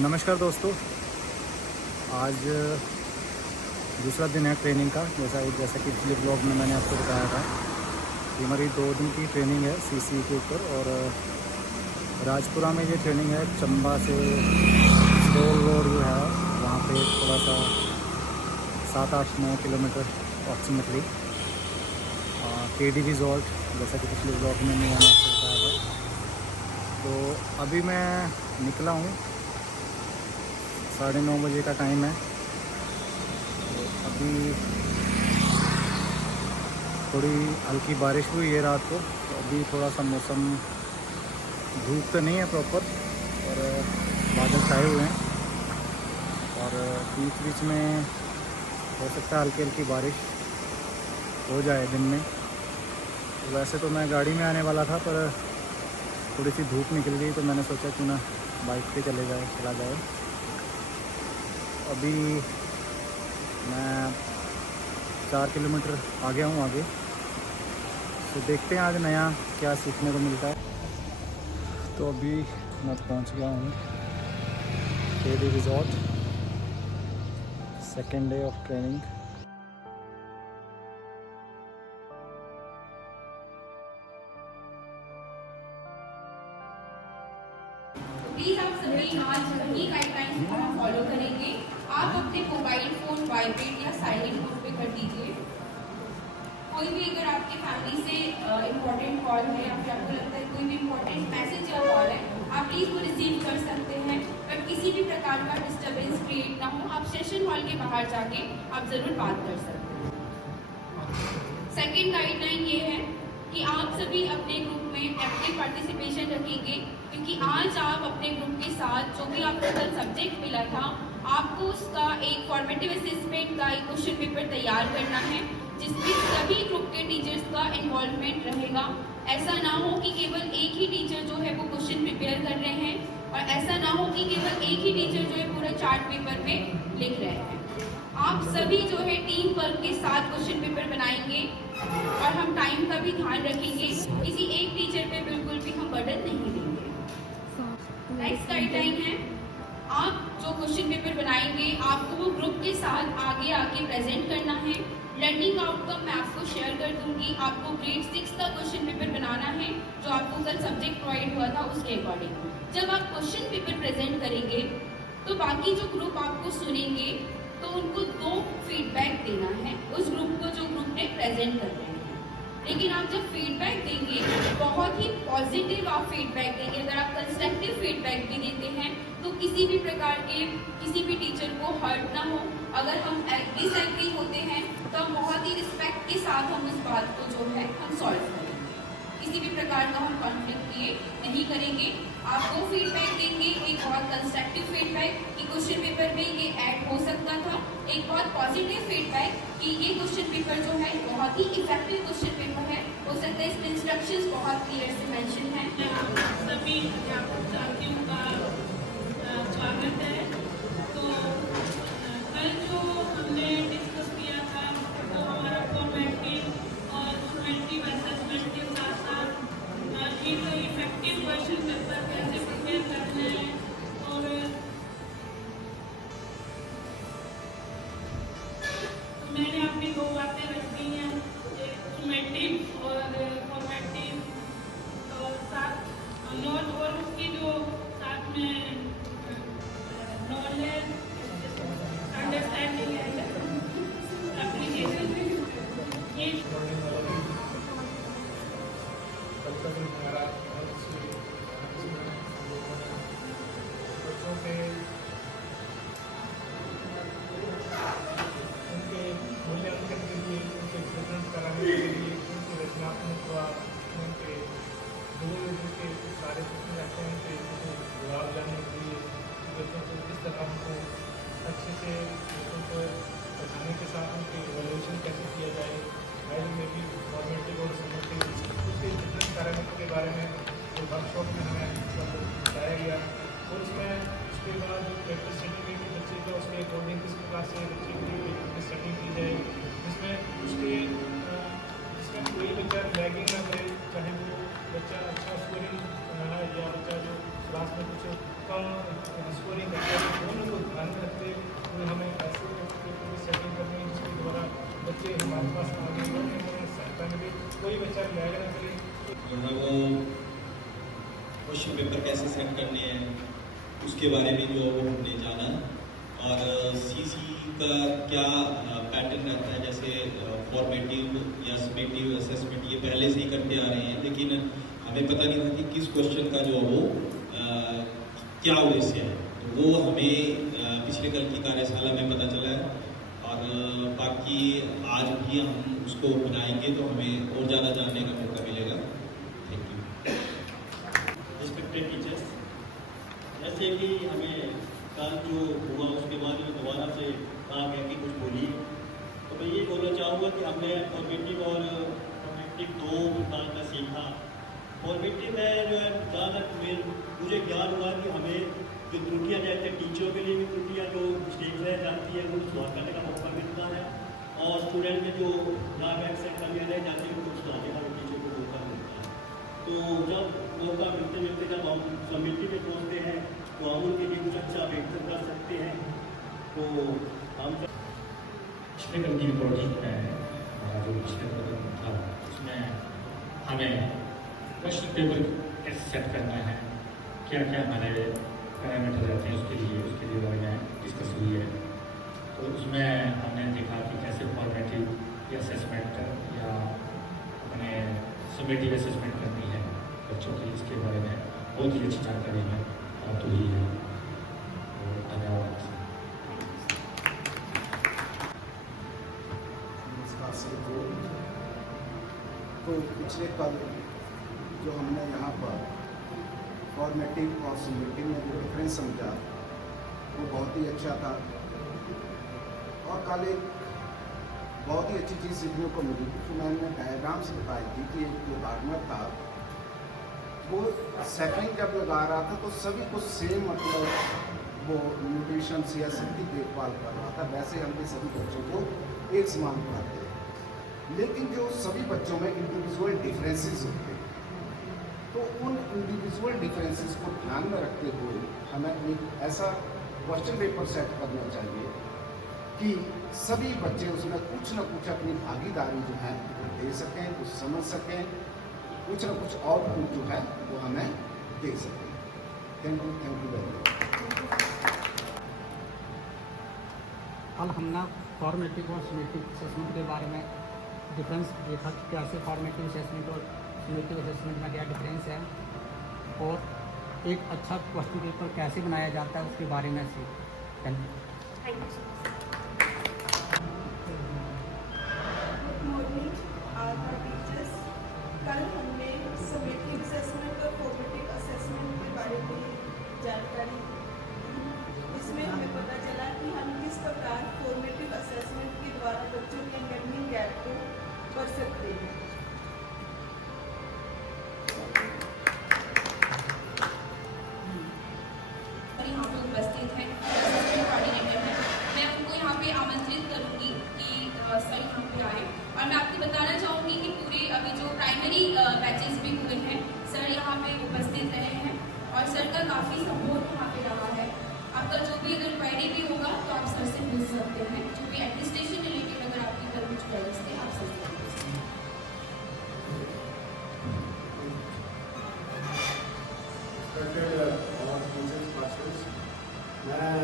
नमस्कार दोस्तों, आज दूसरा दिन है ट्रेनिंग का। जैसा कि पिछले ब्लॉग में मैंने आपको बताया था कि हमारी 2 दिन की ट्रेनिंग है सीसी के ऊपर। और राजपुरा में ये ट्रेनिंग है। चंबा से स्टोल रोड जो है वहाँ पे थोड़ा सा 7-8-9 किलोमीटर अप्रॉक्सीमेटली KD रिजॉर्ट, जैसा कि पिछले ब्लॉग में मैंने आपको बताया था। तो अभी मैं निकला हूँ, 9:30 बजे का टाइम है। तो अभी थोड़ी हल्की बारिश हुई है रात को, तो अभी थोड़ा सा मौसम, धूप तो नहीं है प्रॉपर, और बादल छाए हुए हैं, और बीच बीच में हो सकता है हल्की हल्की बारिश हो जाए दिन में। तो वैसे तो मैं गाड़ी में आने वाला था, पर थोड़ी सी धूप निकल गई, तो मैंने सोचा क्यों ना बाइक पे चला जाए। अभी मैं 4 किलोमीटर आ गया हूँ आगे। तो देखते हैं आज नया क्या सीखने को मिलता है। तो अभी मैं पहुँच गया हूँ KD resort, second day of training. Please आप सभी आज वही गाइडलाइंस को हम फॉलो करेंगे। आप अपने मोबाइल फोन वाइब्रेट या साइलेंट मोड पे कर दीजिए। कोई भी अगर आपके फैमिली से इम्पोर्टेंट कॉल है या फिर आपको लगता है कोई भी इम्पोर्टेंट मैसेज या कॉल है, आप प्लीज वो रिसीव कर सकते हैं, बट किसी भी प्रकार का डिस्टर्बेंस क्रिएट ना हो। आप सेशन हॉल के बाहर जाके आप जरूर बात कर सकते हैं। सेकेंड गाइडलाइन ये है कि आप सभी अपने ग्रुप में एक्टिव पार्टिसिपेशन रखेंगे, क्योंकि आज आप अपने ग्रुप के साथ जो भी आपको कल सब्जेक्ट मिला था, आपको उसका एक फॉर्मेटिव असेसमेंट का एक क्वेश्चन पेपर तैयार करना है, जिसमें सभी ग्रुप के टीचर्स का इन्वॉल्वमेंट रहेगा। ऐसा ना हो कि केवल एक ही टीचर जो है वो क्वेश्चन प्रिपेयर कर रहे हैं, और ऐसा ना हो कि केवल एक ही टीचर जो है पूरा चार्ट पेपर में लिख रहे हैं। आप सभी जो है टीम वर्क के साथ क्वेश्चन पेपर बनाएंगे, और हम टाइम का भी ध्यान रखेंगे। किसी एक टीचर पे बिल्कुल भी हम बर्डन नहीं देंगे। नेक्स्ट गाइडलाइन है, आप जो क्वेश्चन पेपर बनाएंगे आपको वो ग्रुप के साथ आगे आके प्रेजेंट करना है। लर्निंग आउटकम मैं आपको शेयर कर दूंगी। आपको ग्रेड 6 का क्वेश्चन पेपर बनाना है, जो आपको कल सब्जेक्ट प्रोवाइड हुआ था उसके अकॉर्डिंग। जब आप क्वेश्चन पेपर प्रेजेंट करेंगे तो बाकी जो ग्रुप आपको सुनेंगे तो उनको 2 फीडबैक देना है उस ग्रुप को जो ग्रुप ने प्रेजेंट कर रहे हैं। लेकिन आप जब फीडबैक देंगे बहुत ही पॉजिटिव आप फीडबैक देंगे। अगर आप कंस्ट्रक्टिव फीडबैक भी देते हैं तो किसी भी प्रकार के किसी भी टीचर को हर्ट ना हो। अगर हम डिसएग्री होते हैं तो हम बहुत ही रिस्पेक्ट के साथ हम उस बात को जो है हम सॉल्व करेंगे। किसी भी प्रकार का हम कॉन्फ्लिक्ट क्रिएट नहीं करेंगे। आप वो फीडबैक देंगे, एक बहुत कंस्ट्रक्टिव फीडबैक कि क्वेश्चन पेपर में ये ऐड हो सकता था, एक बहुत पॉजिटिव फीडबैक कि ये क्वेश्चन पेपर जो है बहुत ही इफेक्टिव क्वेश्चन पेपर है, हो सकता है इसमें इंस्ट्रक्शंस बहुत क्लियर से मेंशन है। सभी अध्यापक साथियों का स्वागत है। तो कल जो हमने डिस्कस किया था वो हमारा फॉर्मेटिव और समेटिव असेसमेंट के साथ साथ ये तो इफेक्टिव क्वेश्चन पेपर कैसे प्रिपेयर करना है, और मैंने अपनी 2 बातें रख दी हैं, एक समेटिव और फॉर्मेटिव, और साथ नोट और उसकी जो साथ में नॉलेज, अंडरस्टैंडिंग एंड एप्लीकेशन, ये बच्चों के उनके मूल्यांकन के लिए, उनके प्रेजेंट कराने के लिए, उनके रचनात्मक उनके के सारे प्रश्न रहते हैं उनके जवाब जानने के लिए बच्चों को किस तरह उनको अच्छे से बच्चों को पढ़ाने के साथ उनके इवोल्यूशन कैसे किया जाए, फाइल में भी फॉर्मेटिव और समेटिव उसके डिफरेंट पैरामीटर के बारे में जो वर्कशॉप में हमें बताया गया। और उसमें उसके बाद पेपर सेटिंग में भी बच्चे का उसके अकॉर्डिंग किस प्रकार से बच्चे की पेपर सेटिंग की जाए, जिसमें उसके जिसमें कोई बच्चा लैगिंग ना करे, चाहे वो बच्चा अच्छा स्कोरिंग है या बच्चा जो क्लास में कुछ कम स्कोरिंग करता टाइम लगेगा ना चलिए जो है वो क्वेश्चन पेपर कैसे सेट करने हैं उसके बारे में जो वो हमने जाना। और सीसी का क्या पैटर्न रहता है, जैसे फॉर्मेटिव या समेटिव असेसमेंट ये पहले से ही करते आ रहे हैं, लेकिन हमें पता नहीं था कि किस क्वेश्चन का जो वो क्या उद्देश्य है। तो वो हमें पिछले कल की कार्यशाला में पता चला है, और बाकी आज भी हम उसको बनाएंगे तो हमें और ज़्यादा जानने का मौका मिलेगा। Thank you. रिस्पेक्टेड टीचर्स, जैसे कि हमें कल जो हुआ उसके बाद में दोबारा से कहा गया कि कुछ बोलिए, तो मैं ये बोलना चाहूँगा कि हमने फॉर्मेटिव और फॉर्मेटिव 2 प्रकार का सीखा। फॉर्मेटिव में जो है ज़्यादातर मुझे ज्ञान हुआ कि हमें जो त्रुटियाँ जैसे टीचरों के लिए भी त्रुटियाँ जो मिस्टेक्स रह जाती है वो सुधार करने का मौका मिलता है, और स्टूडेंट में जो ड्रॉबैक्स है कमियाँ रह जाती है उनको सुधारने का भी टीचर को मौका मिलता है। तो जब मौका मिलते मिलते जब हम समिति में पहुँचते हैं तो हम उनके लिए कुछ अच्छा बेहतर कर सकते हैं। तो हम पिछले कल की रिपोर्टिंग में हमारा जो पिछले कल था उसमें हमें क्वेश्चन पेपर कैसे सेट करना है, क्या क्या हमारे पैरामीटर रहते हैं उसके लिए बारे में डिस्कस हुई है। तो उसमें हमने देखा कि कैसे फॉर्मेटिव या असेसमेंट या अपने समेटिव असेसमेंट करनी है बच्चों की, इसके बारे में बहुत ही अच्छी जानकारी हमें प्राप्त हुई है। तो धन्यवाद। नमस्कार सबको। तो पिछले कल जो हमने यहाँ पर फॉर्मेटिव और समेटिव में जो डिफरेंस समझा वो बहुत ही अच्छा था, और कल एक बहुत ही अच्छी चीज़ सीखने को मिली कि मैंने डायग्राम से बताई थी कि एक जो गार्डनर था वो सेटिंग जब लगा रहा था तो सभी को सेम मतलब वो न्यूट्रिशन या सबकी देखभाल कर रहा था। वैसे हम सभी बच्चों को एक समान पढ़ाते हैं, लेकिन जो सभी बच्चों में इंडिविजुअल डिफरेंसेस होते हैं, तो उन इंडिविजुअल डिफरेंसेस को ध्यान में रखते हुए हमें एक ऐसा क्वेश्चन पेपर सेट करना चाहिए कि सभी बच्चे उसमें कुछ न कुछ अपनी भागीदारी जो है वो दे सकें, कुछ समझ सकें, कुछ न कुछ आउटपुट जो है वो हमें दे सकें। Thank you very much. कल हमने फॉर्मेटिव और समेटिव असेसमेंट के बारे में डिफरेंस देखा कि कैसे फॉर्मेटिव असेसमेंट और समेटिव असेसमेंट में क्या डिफरेंस है, और एक अच्छा क्वेश्चन पेपर कैसे बनाया जाता है उसके बारे में सीख। Thank you. Good morning all teachers. कल हमने समेटिव असेसमेंट और फॉर्मेटिव असेसमेंट के बारे में जानकारी दी। इसमें हमें पता चला कि हम किस प्रकार फॉर्मेटिव असेसमेंट के द्वारा बच्चों के लर्निंग गैप को कर सकते हैं। यहाँ पे उपस्थित हैं असिस्टेंट कोऑर्डिनेटर हैं, मैं उनको यहाँ पे आमंत्रित करूँगी कि सर यहाँ पे आए। और मैं आपको बताना चाहूँगी कि पूरे अभी जो प्राइमरी बैचेस भी हुए हैं सर यहाँ पे उपस्थित रहे हैं, और सर का काफ़ी सपोर्ट यहाँ पे रहा है। आपका जो भी अगर क्वेरी भी होगा तो आप सर से पूछ सकते हैं, जो भी एडमिनिस्ट्रेशन रिलेटेड अगर आपकी कल कुछ क्वेरीज थे आप सर से पूछ सकते हैं। मैं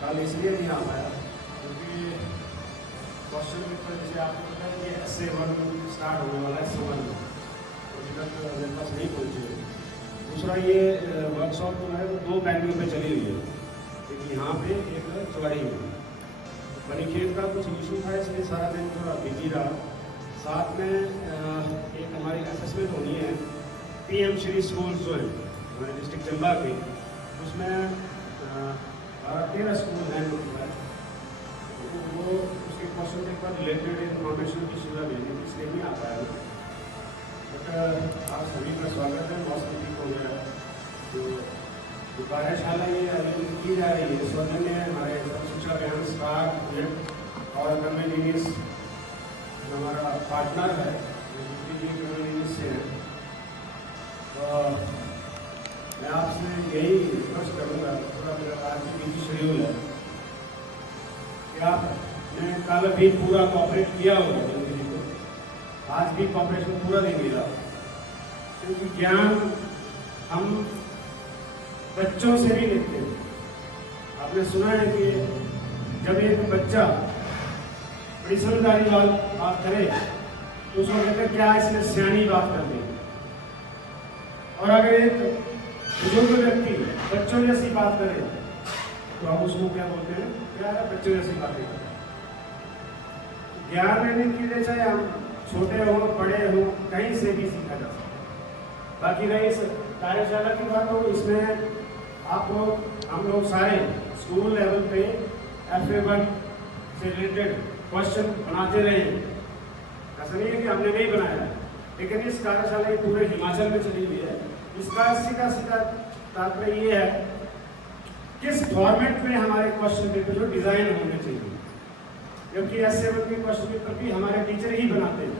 कल इसलिए नहीं आ पाया क्योंकि क्वेश्चन पेपर जैसे आपको पता है कि S1 स्टार्ट होने वाला है S1 में, तो अभी तक मेरे पास नहीं पहुँचे। दूसरा ये वर्कशॉप जो है वो 2 पहलुओं पे चली हुई है, एक यहाँ पे एक चौड़ी में। बनीखेत का कुछ इशू था इसलिए सारा दिन थोड़ा बिजी रहा। साथ में एक हमारी असेसमेंट होनी है PM श्री स्कूल जो है हमारे डिस्ट्रिक्ट चंबा के, उसमें 13 स्कूल हैं लोग, तो वो उसके क्वेश्चन पेपर रिलेटेड इन्फॉर्मेशन की सुविधा भेजने की इसलिए नहीं आ पाया। बट आप सभी का स्वागत है। मौसम ठीक हो गया, तो कार्यशाला ये आयोजित की जा रही है सौजन्य हमारे शिक्षा अभियान स्टार प्रोजेक्ट और कम्युनिटीज हमारा पार्टनर है कम्युनिटीज से है। तो मैं आपसे यही रिक्वेस्ट करूँगा, थोड़ा मेरा आज की बिजी शेड्यूल है, कि आपने कल भी पूरा कोऑपरेट किया होगा जल्दी को। आज भी कॉपरेशन पूरा देंगे क्योंकि ज्ञान हम बच्चों से भी लेते हैं। आपने सुना है कि जब एक बच्चा बड़ी समझदारी बात करे तो उसको कहते हैं क्या इसने सियानी बात कर दी, और अगर एक बुजुर्ग व्यक्ति बच्चों जैसी बात करे तो हम उसको क्या बोलते हैं, क्या है बच्चों जैसी बातें। ज्ञान लेने के लिए चाहे हम छोटे हों बड़े हों कहीं से भी सीखा जा सकता है। बाकी रही इस कार्यशाला की बात, तो इसमें आप लोग हम लोग सारे स्कूल लेवल पे FA1 से रिलेटेड क्वेश्चन बनाते रहे। ऐसा नहीं है कि हमने नहीं बनाया, लेकिन इस कार्यशाला ये पूरे हिमाचल में चली हुई है। इसका सीधा सीधा तात्पर्य ये है किस फॉर्मेट में हमारे क्वेश्चन पेपर जो डिजाइन होने चाहिए, क्योंकि SA1 के क्वेश्चन पेपर भी हमारे टीचर ही बनाते हैं।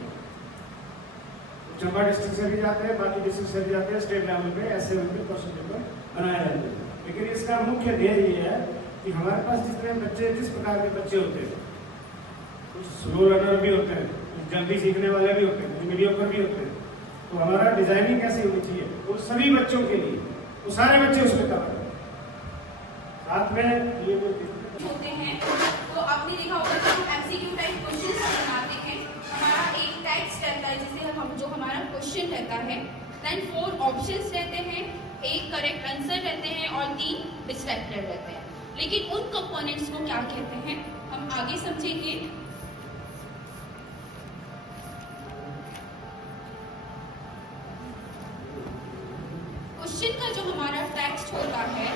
चंबा डिस्ट्रिक्ट से भी जाते हैं, बाकी डिस्ट्रिक्ट से भी जाते हैं, स्टेट लेवल पे SA1 के क्वेश्चन पेपर बनाए जाते हैं। लेकिन इसका मुख्य ध्येय ये है कि हमारे पास जितने बच्चे जिस प्रकार के बच्चे होते हैं, कुछ स्लो रनर भी होते हैं, कुछ जल्दी सीखने वाले भी होते हैं, कुछ मीडियोकर भी होते हैं, तो हमारा डिजाइनिंग कैसी होनी चाहिए वो सभी बच्चों के लिए, वो सारे बच्चे उसमें कवर साथ में ये होते हैं। तो आपने देखा होगा कि हम MCQ टाइप क्वेश्चंस बनाते हैं। हमारा एक टेक्स्ट रहता है जिसे हम जो हमारा क्वेश्चन रहता है, देन 4 ऑप्शंस रहते हैं, एक करेक्ट आंसर रहते हैं और 3 डिस्ट्रैक्टेड रहते हैं। लेकिन उन कंपोनेंट्स को क्या कहते हैं हम आगे समझेंगे। क्वेश्चन का जो हमारा टेक्स्ट होता है,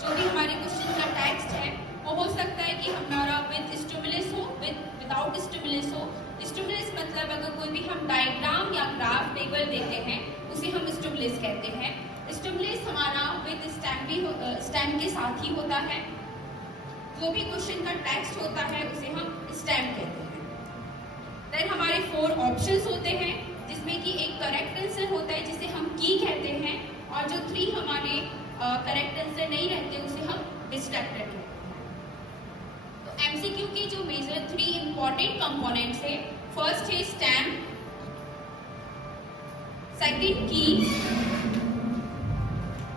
जो भी हमारे क्वेश्चन का टेक्स्ट है, वो हो सकता है कि हमारा विद स्टिमुलस हो, विदाउट स्टिमुलस हो। स्टिमुलस मतलब अगर कोई भी हम डायग्राम या ग्राफ टेबल देते हैं उसे हम स्टिमुलस कहते हैं। स्टिमुलस हमारा विद स्टेम के साथ ही होता है। जो भी क्वेश्चन का टेक्स्ट होता है उसे हम स्टेम कहते हैं। देन हमारे 4 ऑप्शंस होते हैं जिसमें कि एक करेक्ट आंसर होता है जिसे हम की कहते हैं, और जो 3 हमारे करेक्ट आंसर नहीं रहते उसे हम डिस्ट्रैक्टेड कहते हैं। तो MCQ के जो मेजर 3 इंपॉर्टेंट कंपोनेंट्स है, फर्स्ट है स्टेम, सेकंड की,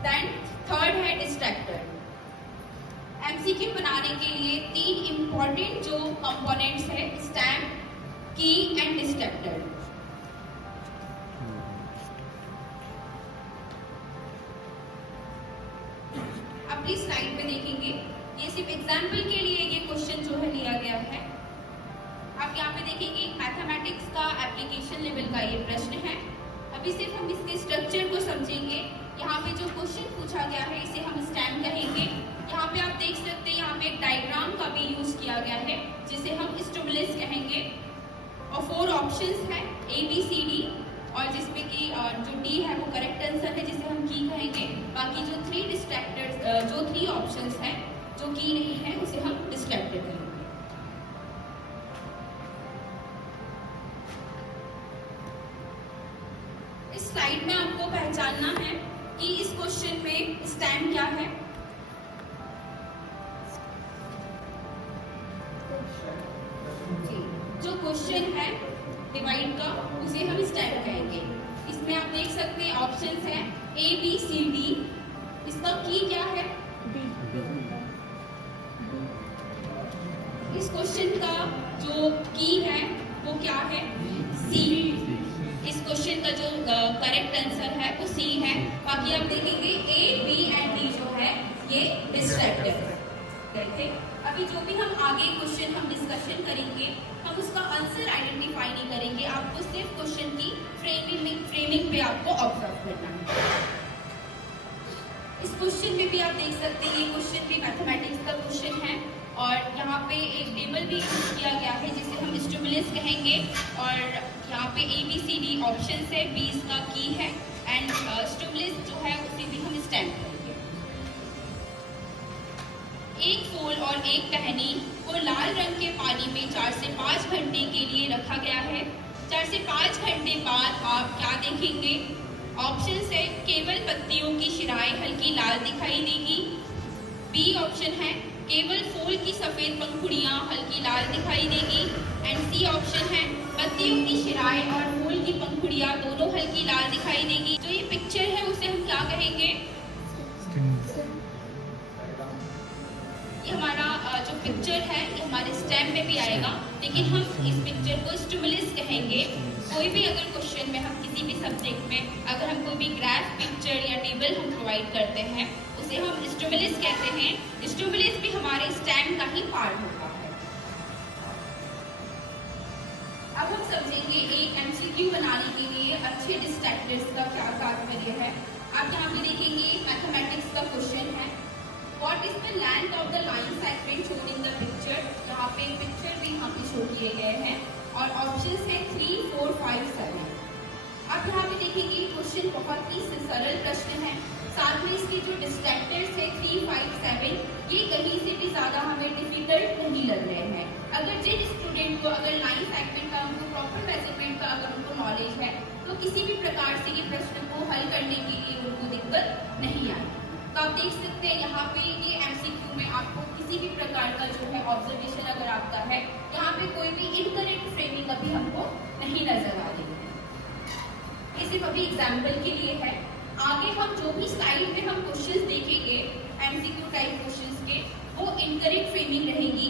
देन थर्ड है डिस्ट्रैक्टर। MCQ बनाने के लिए 3 इंपॉर्टेंट जो कंपोनेंट्स है, स्टेम, की एंड डिस्ट्रैक्टर। अपनी स्लाइड में देखेंगे, ये सिर्फ एग्जाम्पल के लिए ये क्वेश्चन जो है लिया गया है। आप यहाँ पे देखेंगे एक मैथमेटिक्स का एप्लीकेशन लेवल का ये प्रश्न है। अभी सिर्फ हम इसके स्ट्रक्चर को समझेंगे। यहाँ पे जो क्वेश्चन पूछा गया है इसे हम स्टेम कहेंगे। यहाँ पे आप देख सकते हैं, यहाँ पे एक डायग्राम का भी यूज किया गया है जिसे हम स्टिमुलस कहेंगे, और 4 ऑप्शंस है ABCD, और जिसमें कि जो D है वो करेक्ट आंसर है जिसे हम की कहेंगे। बाकी जो 3 डिस्ट्रैक्टेड जो 3 ऑप्शंस हैं जो की नहीं है उसे हम डिस्ट्रैक्टेड कहेंगे। इस स्लाइड में आपको पहचानना है कि इस क्वेश्चन में स्टेम क्या है। जो क्वेश्चन है डिवाइड का उसे हम स्टेम कहेंगे। इसमें आप देख सकते हैं ऑप्शंस हैं ABCD। इसका की क्या है? इस क्वेश्चन का जो की है वो क्या है? C। इस क्वेश्चन का जो करेक्ट आंसर है वो C है। बाकी आप देखेंगे A, B एंड D जो है ये डिस्ट्रैक्टेड है। अभी जो भी हम आगे क्वेश्चन हम डिस्कशन करेंगे हम उसका आंसर आइडेंटिफाई नहीं करेंगे, आपको सिर्फ क्वेश्चन की फ्रेमिंग पे आपको ऑब्जर्व करना है। इस क्वेश्चन में भी आप देख सकते हैं ये क्वेश्चन भी मैथमेटिक्स का क्वेश्चन है, और यहाँ पे एक टेबल भी यूज किया गया है जिसे हम स्टिमुलस कहेंगे, और यहाँ पे ABCD ऑप्शन है, B इसका की है, एंड स्टिमुलस जो है उसे भी हम स्टेम करेंगे। एक फूल और एक टहनी को लाल रंग के पानी में 4 से 5 घंटे के लिए रखा गया है। 4 से 5 घंटे बाद आप क्या देखेंगे? ऑप्शन है केवल पत्तियों की शिराएं हल्की लाल दिखाई देगी। B ऑप्शन है केवल फूल की सफेद पंखुड़ियां हल्की लाल दिखाई देगी। एंड C ऑप्शन है पत्तियों की शिराएं और फूल की पंखुड़ियाँ दोनों हल्की लाल दिखाई देगी। जो ये पिक्चर है उसे हम क्या कहेंगे? ये हमारा जो पिक्चर है ये हमारे स्टेम में भी आएगा, लेकिन हम इस पिक्चर को स्टिमुलस कहेंगे। कोई भी अगर क्वेश्चन में हम किसी भी सब्जेक्ट में अगर हम कोई भी ग्राफ, पिक्चर या टेबल हम प्रोवाइड करते हैं उसे हम स्टिमुलस कहते हैं। स्टिमुलस भी हमारे स्टेम का ही पार्ट होता है। अब हम समझेंगे एक एमसीक्यू बनाने के लिए अच्छे डिस्ट्रैक्टर्स का क्या तात्पर्य है। आप यहाँ पे देखेंगे मैथमेटिक्स का क्वेश्चन है, What is the length of the line segment shown in the picture? यहाँ पे पिक्चर भी यहाँ पे शो किए गए हैं और ऑप्शंस है 3, 4, 5, 7। आप यहाँ पे देखेंगे क्वेश्चन बहुत ही सरल प्रश्न है, साथ में इसके जो डिस्ट्रैक्टर्स है 3, 5, 7 ये कहीं से भी ज़्यादा हमें डिफिकल्ट नहीं लग रहे हैं। अगर जिन स्टूडेंट को अगर लाइन सेगमेंट का उनको प्रॉपर मेजरमेंट का अगर उनको नॉलेज है तो किसी भी प्रकार से ये प्रश्न को हल करने के लिए उनको दिक्कत नहीं आएगी। तो आप देख सकते हैं यहाँ पे ये एमसीक्यू में आपको किसी भी प्रकार का जो है ऑब्जर्वेशन अगर आपका है यहाँ पे कोई भी इनकरेक्ट फ्रेमिंग अभी हमको नहीं नजर आ रही है। ये सिर्फ अभी एग्जाम्पल के लिए है। आगे हम जो भी स्लाइड में हम क्वेश्चंस देखेंगे एमसीक्यू टाइप क्वेश्चंस के वो इनकरेक्ट फ्रेमिंग रहेगी।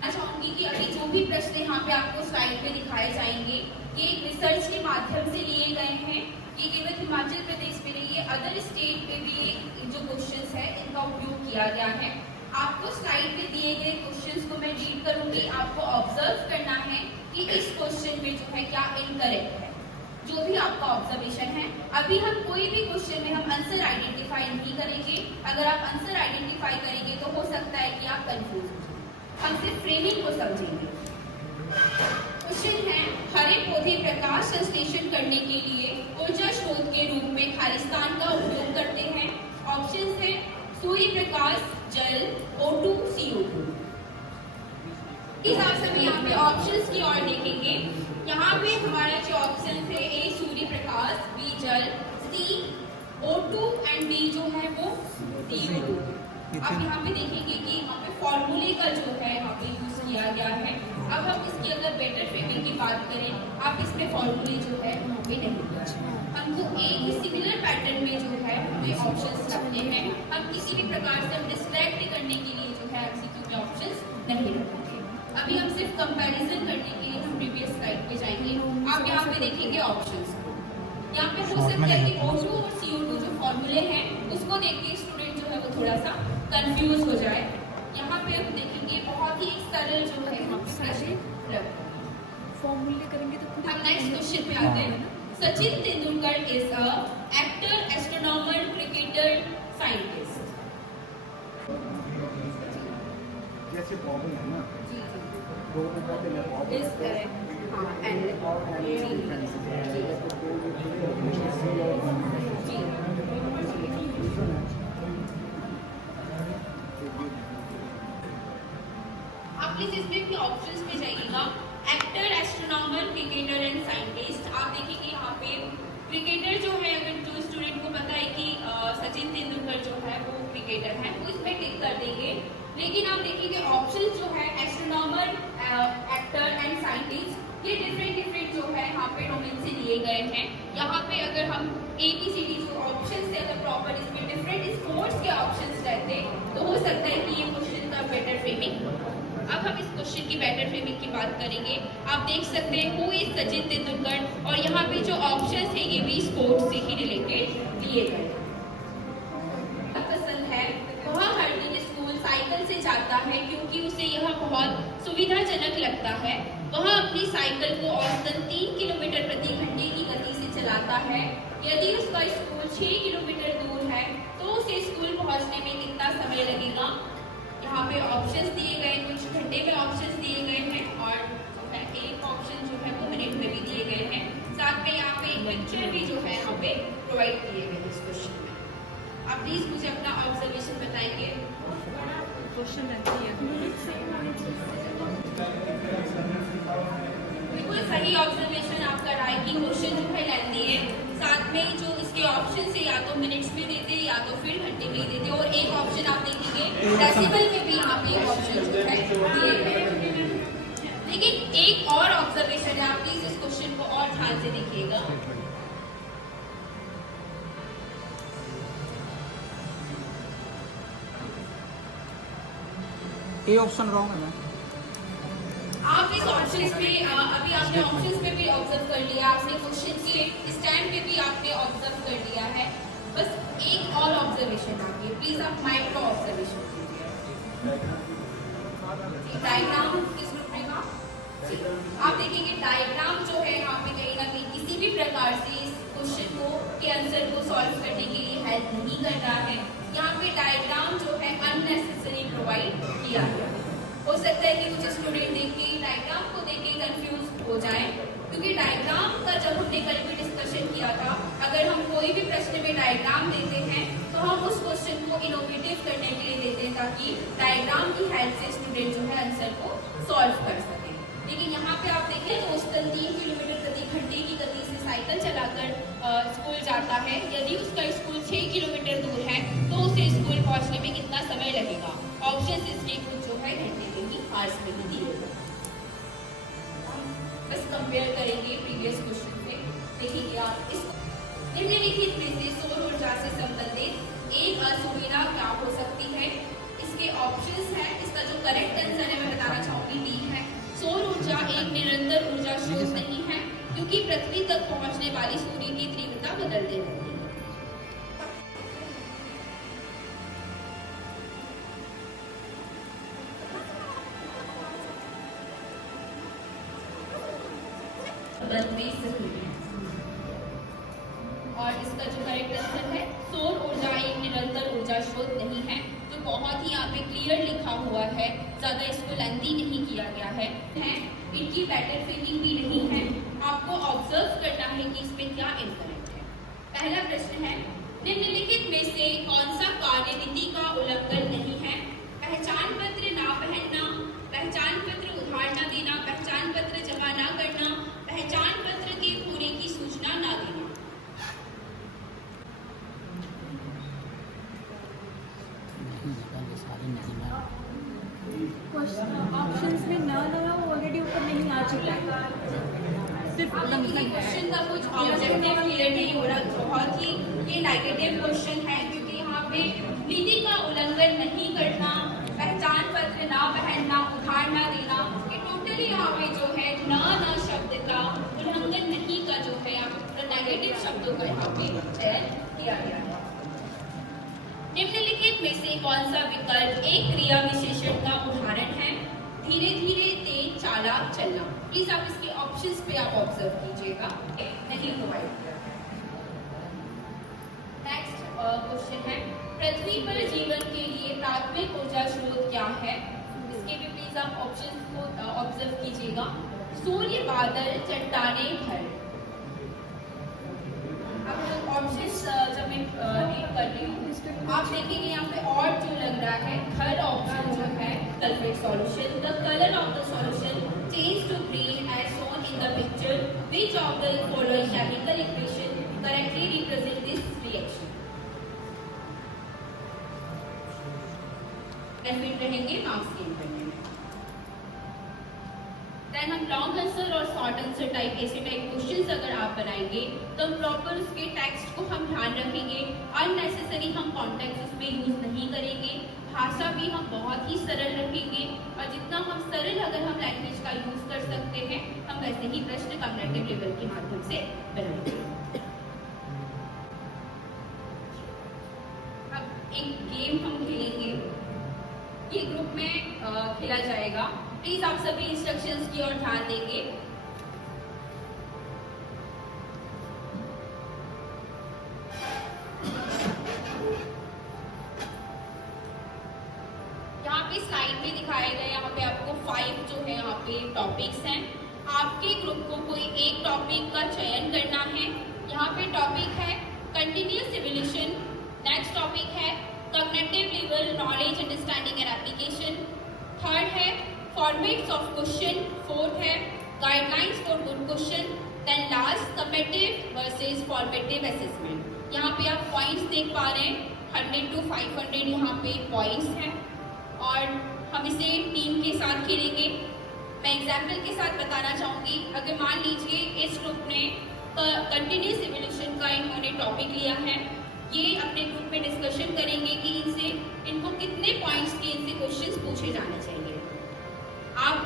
मैं चाहूंगी कि अभी जो भी प्रश्न यहाँ पे आपको स्लाइड पे दिखाए जाएंगे ये एक रिसर्च के माध्यम से लिए गए हैं। ये केवल हिमाचल प्रदेश में नहीं है, अदर स्टेट में भी ये जो क्वेश्चंस है इनका उपयोग किया गया है। आपको स्लाइड पे दिए गए क्वेश्चंस को मैं रीड करूंगी, आपको ऑब्जर्व करना है कि इस क्वेश्चन में जो है क्या इनकरेक्ट है, जो भी आपका ऑब्जर्वेशन है। अभी हम कोई भी क्वेश्चन में हम आंसर आइडेंटिफाई नहीं करेंगे। अगर आप आंसर आइडेंटिफाई करेंगे तो हो सकता है कि आप कंफ्यूज हो जाए। हम सिर्फ फ्रेमिंग को समझेंगे। क्वेश्चन है, हरे पौधे प्रकाश संश्लेषण करने के लिए ऊर्जा स्रोत के रूप में खालिस्तान का उपयोग करते हैं। ऑप्शन है सूर्य प्रकाश, जल, O2, CO2। इस हिसाब से हम यहाँ पे ऑप्शंस की ओर देखेंगे। यहाँ पे हमारा जो ऑप्शन है ए सूर्य प्रकाश, बी जल, सी O2 एंड डी जो है वो CO2। अब यहाँ पे देखेंगे कि यहाँ पे फॉर्मूले का जो है यहाँ पे यूज किया गया है। अब हम इसकी अगर बेटर फ्रेमिंग की बात करें, आप इसमें फॉर्मूले जो है वहाँ पे नहीं, हमको एक ही सिमिलर पैटर्न में जो है हमें ऑप्शंस रखने हैं। हम किसी भी प्रकार से हम डिस्ट्रैक्ट करने के लिए जो है एमसीक्यू में ऑप्शंस नहीं रखेंगे। अभी हम सिर्फ कंपैरिजन करने के लिए हम प्रीवियस स्लाइड पे जाएंगे। आप यहाँ पे देखेंगे ऑप्शंस, यहाँ पे हो सकता है कि O2 और CO2 जो फॉर्मूले हैं उसको देख के स्टूडेंट जो है वो थोड़ा सा कंफ्यूज हो जाए। यहाँ पे हम देखेंगे बहुत ही सरल जो है यहाँ पे प्रश्न फॉर्मूले करेंगे तो हम नेक्स्ट क्वेश्चन पे आते हैं। Sachin Tendulkar is a actor, astronomer, cricketer, scientist. जैसे बॉबल है ना, इज करेक्ट। हाँ, आप प्लीज इसमें भी ऑप्शंस में जाइएगा। Actor, astronomer, cricketer and scientist. आप देखेंगे यहाँ पे क्रिकेटर जो है, अगर जो स्टूडेंट को पता है कि सचिन तेंदुलकर जो है वो क्रिकेटर है वो इसमें टिक कर देंगे। लेकिन आप देखेंगे ऑप्शंस जो है एस्ट्रोनॉमर, एक्टर एंड साइंटिस्ट ये डिफरेंट जो है यहाँ पे डोमेन से लिए गए हैं। यहाँ पे अगर हम ABCD जो ऑप्शन से अगर प्रॉपर इसमें डिफरेंट स्पोर्ट्स के ऑप्शंस रहते तो हो सकता है कि ये क्वेश्चन का बेटर फ्रेमिंग। अब हम इस क्वेश्चन की बेटर फ्रेमिंग की बात करेंगे। आप देख सकते हैं हु इज सचिन तेंदुलकर, और यहाँ पे जो ऑप्शंस है ये भी स्पोर्ट्स से ही रिलेटेड दिए गए। पसंद है वह हर दिन स्कूल साइकिल से जाता है क्योंकि उसे यह बहुत सुविधाजनक लगता है। वह अपनी साइकिल को औसतन 3 किलोमीटर प्रति घंटे की गति से चलाता है। यदि उसका स्कूल 6 किलोमीटर दूर है तो उसे स्कूल पहुंचने में कितना समय लगेगा। यहाँ पे ऑप्शंस दिए गए, कुछ घंटे में ऑप्शंस दिए गए हैं और जो है एक ऑप्शन जो है वो मिनट में भी दिए गए हैं। साथ में यहाँ पे एक पिक्चर भी जो है यहाँ पे प्रोवाइड किए गए इस क्वेश्चन में। आप प्लीज मुझे अपना ऑब्जर्वेशन बताएंगे। क्वेश्चन रहती है बिल्कुल सही ऑब्जर्वेशन आपका रहा है कि क्वेश्चन जो है लेंथी है। साथ में जो इसके ऑप्शन से या तो मिनट्स में देते या तो फिर घंटे में ही देते, और एक ऑप्शन आप देखेंगे डेसिबल में भी यहाँ पे ऑप्शन जो है दिए गए। लेकिन एक और ऑब्जर्वेशन क्वेश्चन है, आप प्लीज इस क्वेश्चन को और ध्यान से देखिएगा। ए ऑप्शन रॉन्ग है मैम। आप इस ऑप्शंस पे अभी आपने ऑप्शंस पे भी ऑब्जर्व कर लिया, आपने क्वेश्चन के स्टैंड पे भी आपने ऑब्जर्व कर लिया है। बस एक और ऑब्जर्वेशन आगे, प्लीज आप माइक्रो ऑब्जर्वेशन कीजिए। डायग्राम किस ग्रुप में था? आप देखेंगे डायग्राम जो है यहाँ पे कहीं ना कहीं किसी भी प्रकार से इस क्वेश्चन को के आंसर को सॉल्व करने के लिए हेल्प नहीं कर रहा है। यहाँ पे डायग्राम जो है अननेसेसरी प्रोवाइड किया गया है। हो सकता है कि कुछ स्टूडेंट देख के डायग्राम को देख के कंफ्यूज हो जाए, क्योंकि डायग्राम का जब हमने कल भी डिस्कशन किया था, अगर हम कोई भी प्रश्न में डायग्राम देते हैं तो हम उस क्वेश्चन को इनोवेटिव करने के लिए देते हैं, ताकि डायग्राम की हेल्प से स्टूडेंट जो है आंसर को सॉल्व कर सके। लेकिन यहाँ पे आप देखें तो दोस्तन 3 किलोमीटर प्रति घंटे की गति से साइकिल चलाकर स्कूल जाता है। यदि उसका स्कूल 6 किलोमीटर दूर है तो उसे स्कूल पहुँचने में कितना समय लगेगा? ऑप्शन इसके कुछ जो है घंटे में ही, आवर्स में ही दिए गए। बस कंपेयर करेंगे प्रीवियस क्वेश्चन से। देखिए आप इस निम्नलिखित में से सौर ऊर्जा से संबंधित एक असुविधा क्या हो सकती है? इसके ऑप्शंस हैं। इसका जो करेक्ट आंसर है मैं बताना चाहूंगी डी है। सौर ऊर्जा एक निरंतर ऊर्जा स्रोत नहीं है, क्योंकि पृथ्वी तक पहुंचने वाली सूर्य की तीव्रता बदलते रहती है। और इसका जो करेक्ट आंसर है सौर ऊर्जा एक निरंतर ऊर्जा स्रोत नहीं है, जो बहुत ही यहाँ पे क्लियर लिखा हुआ है, ज्यादा इसको लेंथी नहीं किया गया है। इनकी बैटर फीलिंग भी नहीं है। आपको ऑब्जर्व करना है कि इसमें क्या इनकरेक्ट है। पहला प्रश्न है, निम्नलिखित में से कौन सा कार्य नीति का उल्लंघन नहीं है? पहचान पत्र ना पहनना, पहचान पत्र उधार न देना, पहचान पत्र जमा न करना, पहचान पत्र के पूरे की सूचना न देना। ऑप्शंस में ना लगा, वो ऑलरेडी ऊपर नहीं आ चुका है। सिर्फ क्वेश्चन का कुछ ऑब्जेक्टिव क्लियर नहीं हो रहा, बहुत ही ये नेगेटिव क्वेश्चन है, क्योंकि यहाँ पे नीति का उल्लंघन नहीं करना, पहचान पत्र ना पहनना, उधार ना देना, ये टोटली यहाँ पे जो है न शब्द का उल्लंघन नहीं का जो है यहाँ पे नेगेटिव शब्दों का यहाँ पे चयन किया गया है। निम्नलिखित में से कौन सा विकल्प एक क्रिया विशेषण का उदाहरण है? धीरे धीरे तेज चालाक चलना। प्लीज आप इसके ऑप्शंस पे आप ऑब्जर्व कीजिएगा, नहीं प्रोवाइड किया। नेक्स्ट क्वेश्चन है, पृथ्वी पर जीवन के लिए प्राथमिक ऊर्जा स्रोत क्या है? इसके भी प्लीज आप ऑप्शंस को ऑब्जर्व कीजिएगा। सूर्य, बादल, चट्टाने, घर। अब ऑप्शंस जब मैं रीड कर रही हूँ, आप देखेंगे यहाँ पे और जो लग रहा है, घर ऑप्शन जो है sulphate solution. The colour of the solution change to green as shown in the picture. Which of the following chemical equation correctly represent this reaction? Benefit रहेंगे मार्क्स गेन करने में। देन हम लॉन्ग आंसर और short answer type ऐसे type questions अगर आप बनाएंगे तो हम प्रॉपर उसके टेक्स्ट को हम ध्यान रखेंगे। अननेसेसरी हम कॉन्टेक्स्ट उसमें यूज नहीं करेंगे। भाषा भी हम बहुत ही सरल रखेंगे, और जितना हम सरल अगर हम लैंग्वेज का यूज कर सकते हैं, हम वैसे ही प्रश्न कॉग्निटिव लेवल के माध्यम से बनाएंगे। अब एक गेम हम खेलेंगे, ये ग्रुप में खेला जाएगा। प्लीज आप सभी इंस्ट्रक्शंस की ओर ध्यान देंगे। यहाँ पे स्लाइड में दिखाया गया, यहाँ पे आपको 5 जो है यहाँ पे टॉपिक्स हैं। आपके ग्रुप को कोई एक टॉपिक का चयन करना है। यहाँ पे टॉपिक है कंटिन्यूअस इवोल्यूशन, नेक्स्ट टॉपिक है cognitive level, knowledge, understanding and application, third है फॉर्मेट्स ऑफ क्वेश्चन, फोर्थ है guidelines for good question, then last summative versus formative assessment. यहाँ पे आप पॉइंट्स देख पा रहे हैं, 100 to 500 यहाँ पे पॉइंट्स हैं, और हम इसे टीम के साथ खेलेंगे। मैं एग्जाम्पल के साथ बताना चाहूँगी। अगर मान लीजिए इस ग्रुप ने कंटिन्यूस इवोल्यूशन का इन्होंने टॉपिक लिया है, ये अपने ग्रुप में डिस्कशन करेंगे कि इनको कितने पॉइंट्स के इनसे क्वेश्चंस पूछे जाने चाहिए। आप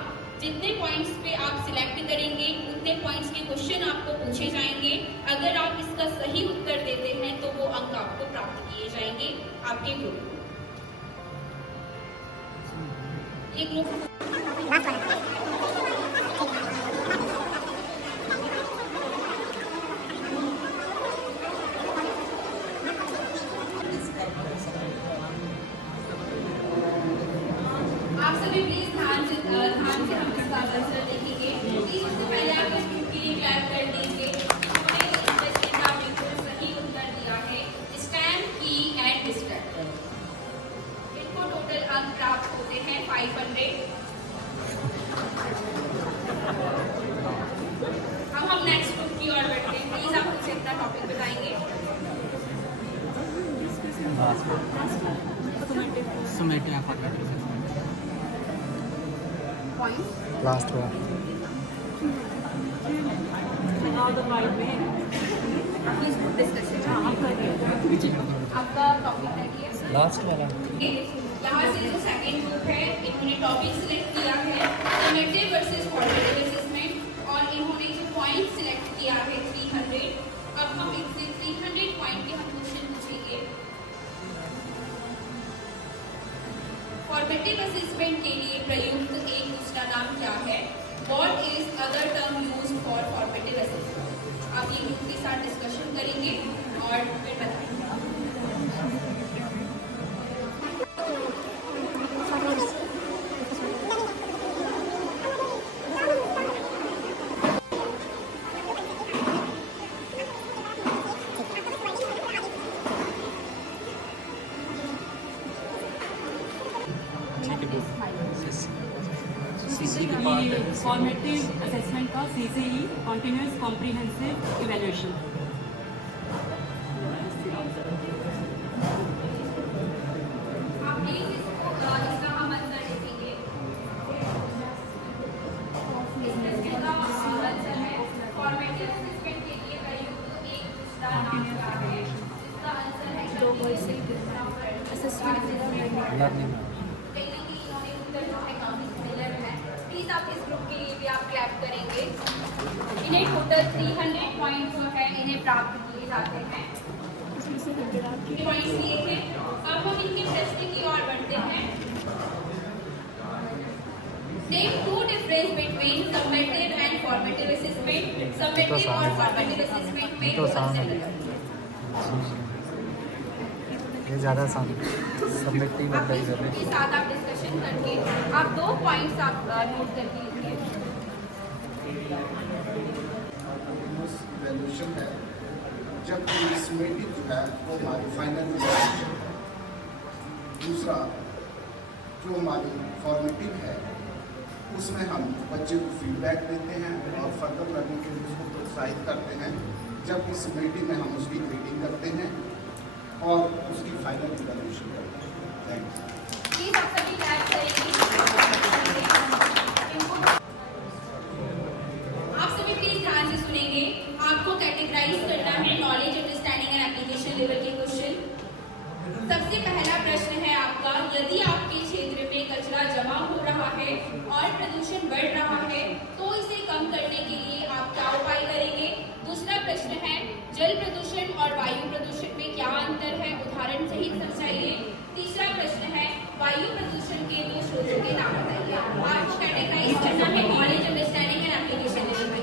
जितने पॉइंट्स पे आप सिलेक्ट करेंगे उतने पॉइंट्स के क्वेश्चन आपको पूछे जाएंगे। अगर आप इसका सही उत्तर देते हैं तो वो अंक आपको प्राप्त किए जाएंगे आपके ग्रुप को। ये ग्रुप आप सभी प्लीज ध्यान से हम इसका आंसर देखेंगे। प्लीज उससे पहले आप इस ग्रुप के लिए क्लैप कर दीजिए। उन्होंने इस क्वेश्चन का बिल्कुल सही उत्तर दिया है, स्टैंड, की एंड डिस्ट्रैक्टर। इनको टोटल अंक प्राप्त होते हैं 500। अब हम नेक्स्ट ग्रुप की ओर बढ़ते हैं। प्लीज आप मुझे अपना टॉपिक बताएंगे। Summative and formative assessment. Point last हुआ प्लीज डिस्कशन आपका टॉपिक है लास्ट वाला। यहाँ से जो सेकंड ग्रुप है इन्होंने टॉपिक सिलेक्ट किया है समेटिव वर्सेस फॉर्मेटिव असेसमेंट, और इन्होंने जो पॉइंट सिलेक्ट किया है 300। अब हम इनसे 300 पॉइंट के हम क्वेश्चन पूछेंगे। फॉर्मेटिव असेसमेंट के लिए प्रयुक्त एक दूसरा नाम क्या है? What is other term used for formative assessment? आप ये ग्रुप के साथ डिस्कशन करेंगे और फिर बताएंगे। फॉर्मेटिव असेसमेंट का CCE कॉन्टिन्यूस कॉम्प्रिहेंसिव इवैल्यूएशन। आप प्लीज इसको इसका हम आंसर देखेंगे। इस प्रश्न का आंसर है फॉर्मेटिव असेसमेंट के लिए प्रयुक्त एक दूसरा नाम क्या है? इसका आंसर है लर्निंग। इन्होंने उत्तर जो है काफी सिमिलर है। प्लीज आप इस ग्रुप के लिए भी आप क्लैप करेंगे। इन्हें टोटल 300 पॉइंट जो है इन्हें प्राप्त किए जाते हैं। पॉइंट्स दिए थे। अब हम इनके प्रश्न की ओर बढ़ते हैं। Name two difference between summative and formative assessment. Summative और formative assessment में बहुत सिमिलर। ये ज़्यादा आसान है। सबमिटिव आप इस ग्रुप के साथ आप डिस्कशन करके आप 2 पॉइंट्स आप नोट करके लिखिए। वैल्यूएशन है, जबकि समेटिव जो है वो हमारी फाइनल। दूसरा जो हमारी फॉर्मेटिव है उसमें हम बच्चे को फीडबैक देते हैं और फर्दर लर्निंग के लिए उसको प्रोत्साहित करते हैं, जबकि समेटिव में हम उसकी ग्रेडिंग करते हैं और उसकी फाइनल इवैल्यूएशन करते हैं। Thank you. प्लीज आप सभी क्लैप करेंगे। आप सभी प्लीज ध्यान से सुनेंगे। आपको कैटेगराइज करना है knowledge, understanding and application level के क्वेश्चन। सबसे पहला प्रश्न है आपका, यदि आपके क्षेत्र में कचरा जमा हो रहा है और प्रदूषण बढ़ रहा है तो इसे कम करने के लिए आप क्या उपाय करेंगे? दूसरा प्रश्न है, जल प्रदूषण और वायु प्रदूषण में क्या अंतर है, उदाहरण सहित समझाइए। तीसरा प्रश्न है, वायु प्रदूषण के 2 स्रोतों के नाम बताइए। आपको कैटेगराइज करना है knowledge, understanding and application level में।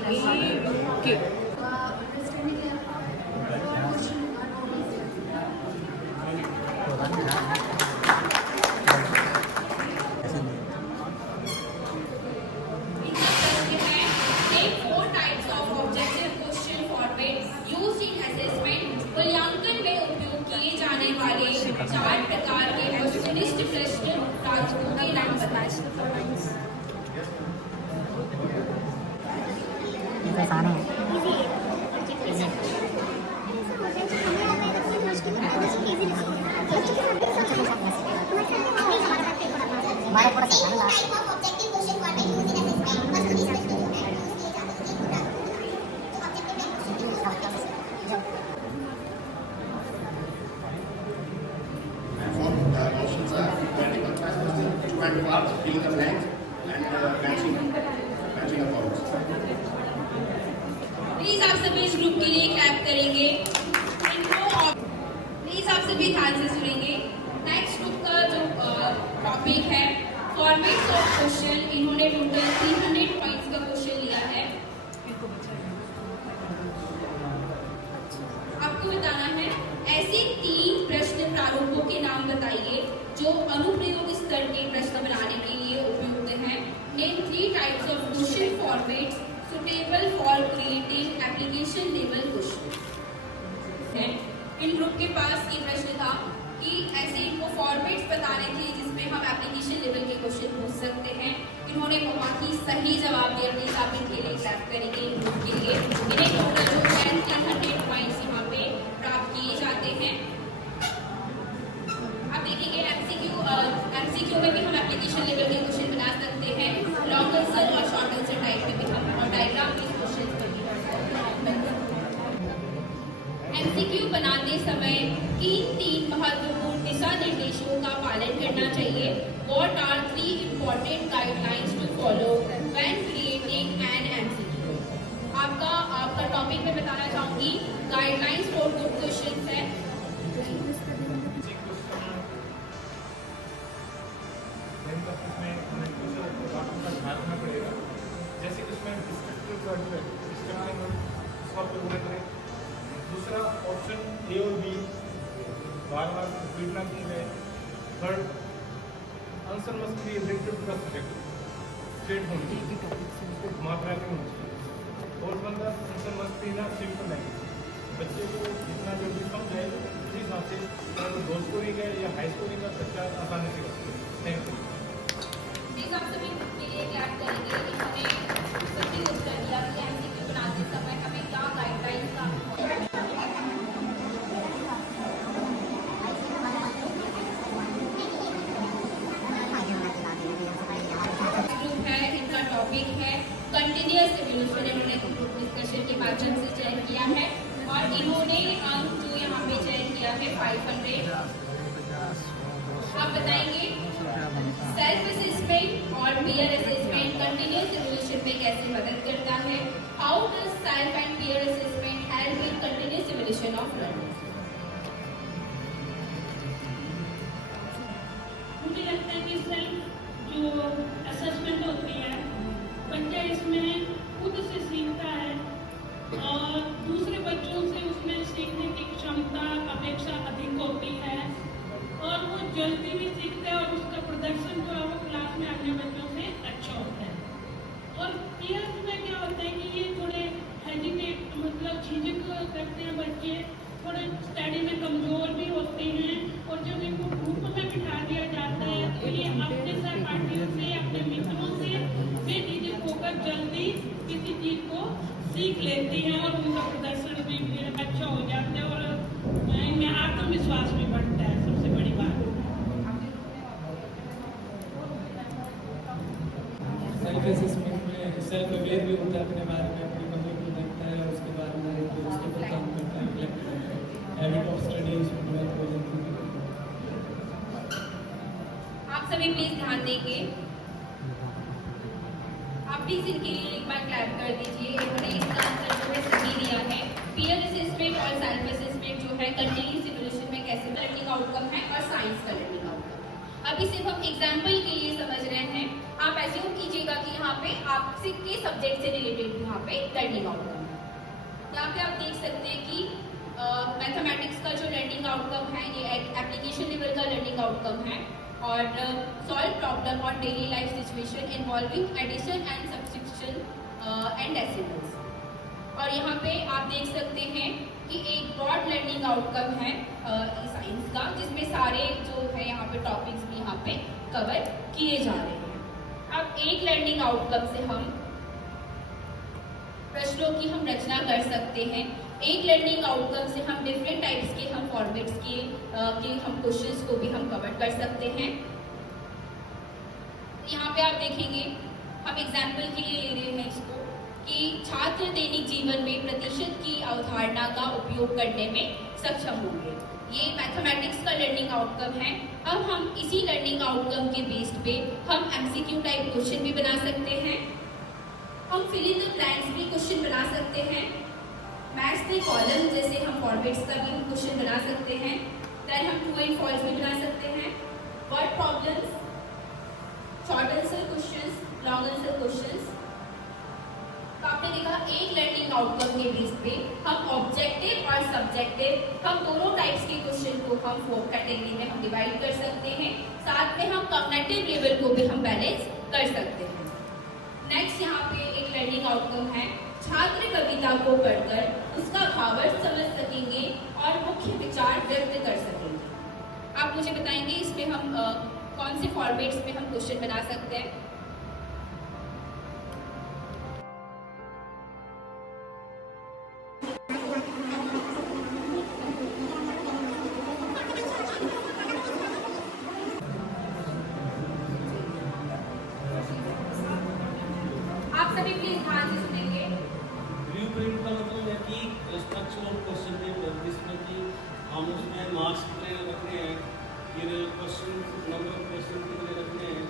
मूल्यांकन में उपयोग किए जाने वाले 4 प्रकार के वस्तुनिष्ठ प्रश्न राजकों के नाम बताएं। Type of objective question format used in assessment. random parts, filling the blanks, and matching accounts. Please आप सभी इस ग्रुप के लिए क्लैप करेंगे। प्लीज आप सभी ध्यान से सुनेंगे। नेक्स्ट ग्रुप का जो टॉपिक है फॉर्मेट्स ऑफ क्वेश्चन, इन्होंने टोटल 300 पॉइंट्स का क्वेश्चन लिया है। आपको बताना है ऐसे 3 प्रश्न प्रारूपों के नाम बताइए जो अनुप्रयोग स्तर के प्रश्न बनाने के लिए उपयुक्त हैं। Name 3 types of question formats suitable for creating application level question. In group के पास ये प्रश्न था कि ऐसे इनको फॉर्मेट्स बताने थे जिसमें हम एप्लीकेशन लेवल के क्वेश्चन पूछ सकते हैं। इन्होंने बहुत ही सही जवाब दिया। प्लीज आप इनके लिए क्लैप करेंगे इन ग्रुप के लिए। इन्हें टोटल जो है 300 पॉइंट्स यहाँ पे प्राप्त किए जाते हैं। आप देखेंगे एमसीक्यू में भी हम एप्लीकेशन लेवल के क्वेश्चन बना सकते हैं। लॉन्ग आंसर और शॉर्ट आंसर टाइप में भी हम और डायग्राम बेस्ड क्वेश्चन पर भी कर सकते हैं। एमसीक्यू बनाते समय किन 3 महत्वपूर्ण दिशा निर्देशों का पालन करना चाहिए? What are 3 important guidelines to follow when creating an MCQ? आपका टॉपिक मैं बताना चाहूंगी गाइडलाइंस फॉर गुड क्वेश्चंस है। जैसे कि उसमें डिस्क्रिप्टिव वर्ड है, डिस्क्रिप्टिव वर्ड इसका प्रयोग करें। दूसरा ऑप्शन ए और बी बार बार रिपीट ना किए गए। Third answer must be related to the subject, straight होनी चाहिए, मात्रा के होनी चाहिए। और मतलब आंसर मस्ट बी ना सिंपल लैंग्वेज। बच्चे को जितना जल्दी समझ जाए उसी हिसाब से लो स्कोरिंग है या हाई स्कोरिंग का बच्चा आसानी से कर सकते। Thank you. प्लीज आप सभी ग्रुप के लिए क्लैप करेंगे। इन्होंने सभी उत्तर दिया कि एमसीक्यू बनाते समय हमें क्या गाइडलाइंस का ग्रुप है। इनका टॉपिक है कंटिन्यूअस इवोल्यूशन। इन्होंने ग्रुप डिस्कशन के माध्यम से चयन किया है और इन्होंने अंक जो यहाँ पे चयन किया है 500। आप बताएंगे सेल्फ असेसमेंट और पीयर असेसमेंट कंटिन्यूअस इवोल्यूशन में कैसे मदद करता है? How does self and peer assessment help in continuous evolution of learning? मुझे लगता है कि सेल्फ जो असेसमेंट होती है बच्चा इसमें खुद से सीखता है और दूसरे बच्चों से उसमें सीखने की क्षमता अपेक्षा अधिक होती है और वो जल्दी भी सीखता है और उसका प्रदर्शन जो है वो क्लास में अन्य बच्चों से अच्छा होता है। और पीयर्स में क्या होता है कि ये थोड़े हेजिटेट मतलब झिझक करते हैं बच्चे, थोड़े स्टडी में कमज़ोर भी होते हैं और जब इनको ग्रुप में बिठा दिया जाता है तो ये अपने सहपाठियों से अपने मित्रों से बेझिझक होकर जल्दी किसी चीज़ को सीख लेती हैं और उनका प्रदर्शन भी अच्छा हो जाता है और इनमें आत्मविश्वास भी बढ़ता है। सबसे बड़ी बात सेल्फ असेसमेंट में सेल्फ अवेयर भी होता है, अपने बारे में अपनी कमियों को देखता है और उसके बारे में उसके ऊपर काम करता है, रिफ्लेक्ट करता है, हैबिट ऑफ स्टडी उसमें डेवलप हो जाती है। आप सभी प्लीज ध्यान देंगे। आप प्लीज इनके लिए एक बार क्लैप कर दीजिए। इन्होंने इसका आंसर जो है सही दिया है। पीयर असेसमेंट और सेल्फ असेसमेंट जो है कंटिन्यूअस इवोल्यूशन में कैसे लर्निंग आउटकम है और साइंस का लर्निंग आउटकम है। अभी सिर्फ हम एग्जाम्पल के लिए समझ रहे हैं। आप एज्यूम कीजिएगा कि यहाँ पे आपसे के सब्जेक्ट से रिलेटेड यहाँ पे लर्निंग आउटकम है। यहाँ पे आप देख सकते हैं कि मैथमेटिक्स का जो लर्निंग आउटकम है ये एप्लीकेशन लेवल का लर्निंग आउटकम है और solve problem on daily life situation involving addition and substitution and decimals. और यहाँ पे आप देख सकते हैं कि एक ब्रॉड लर्निंग आउटकम है साइंस का, जिसमें सारे जो है यहाँ पे टॉपिक्स भी यहाँ पे कवर किए जा रहे हैं। अब एक लर्निंग आउटकम से हम प्रश्नों की हम रचना कर सकते हैं। एक लर्निंग आउटकम से हम डिफरेंट टाइप्स के हम फॉर्मेट्स के हम क्वेश्चंस को भी हम कवर कर सकते हैं। यहाँ पे आप देखेंगे हम एग्जाम्पल के लिए ले रहे हैं इसको कि छात्र दैनिक जीवन में प्रतिशत की अवधारणा का उपयोग करने में सक्षम होंगे। ये मैथमेटिक्स का लर्निंग आउटकम है। अब हम इसी लर्निंग आउटकम के बेस्ड पे हम MCQ टाइप क्वेश्चन भी बना सकते हैं। हम फिल इन द ब्लैंक्स भी क्वेश्चन बना सकते हैं। मैच द कॉलम जैसे हम फॉर्मेट्स का भी हम क्वेश्चन बना सकते हैं। देन हम ट्रू एंड फॉल्स भी बना सकते हैं। Word problems, short answer questions, long answer questions. तो आपने देखा एक लर्निंग आउटकम के बेस पे हम ऑब्जेक्टिव और सब्जेक्टिव हम दोनों टाइप्स के क्वेश्चन को हम 4 कैटेगरी में हम डिवाइड कर सकते हैं। साथ में हम कॉग्निटिव लेवल को भी हम बैलेंस कर सकते हैं। नेक्स्ट यहाँ पे एक लर्निंग आउटकम है, छात्र कविता को पढ़कर उसका भावार्थ समझ सकेंगे और मुख्य विचार व्यक्त कर सकेंगे। आप मुझे बताएंगे इसमें हम कौन से फॉर्मेट्स में हम क्वेश्चन बना सकते हैं। आप सभी प्लीज ध्यान से सुनेंगे। ब्लूप्रिंट का मतलब है कि स्ट्रक्चर ऑफ क्वेश्चन पेपर, जिसमें कि हम उसमें मार्क्स कितने रखने हैं, फिर क्वेश्चन नंबर ऑफ क्वेश्चन कितने रखने हैं,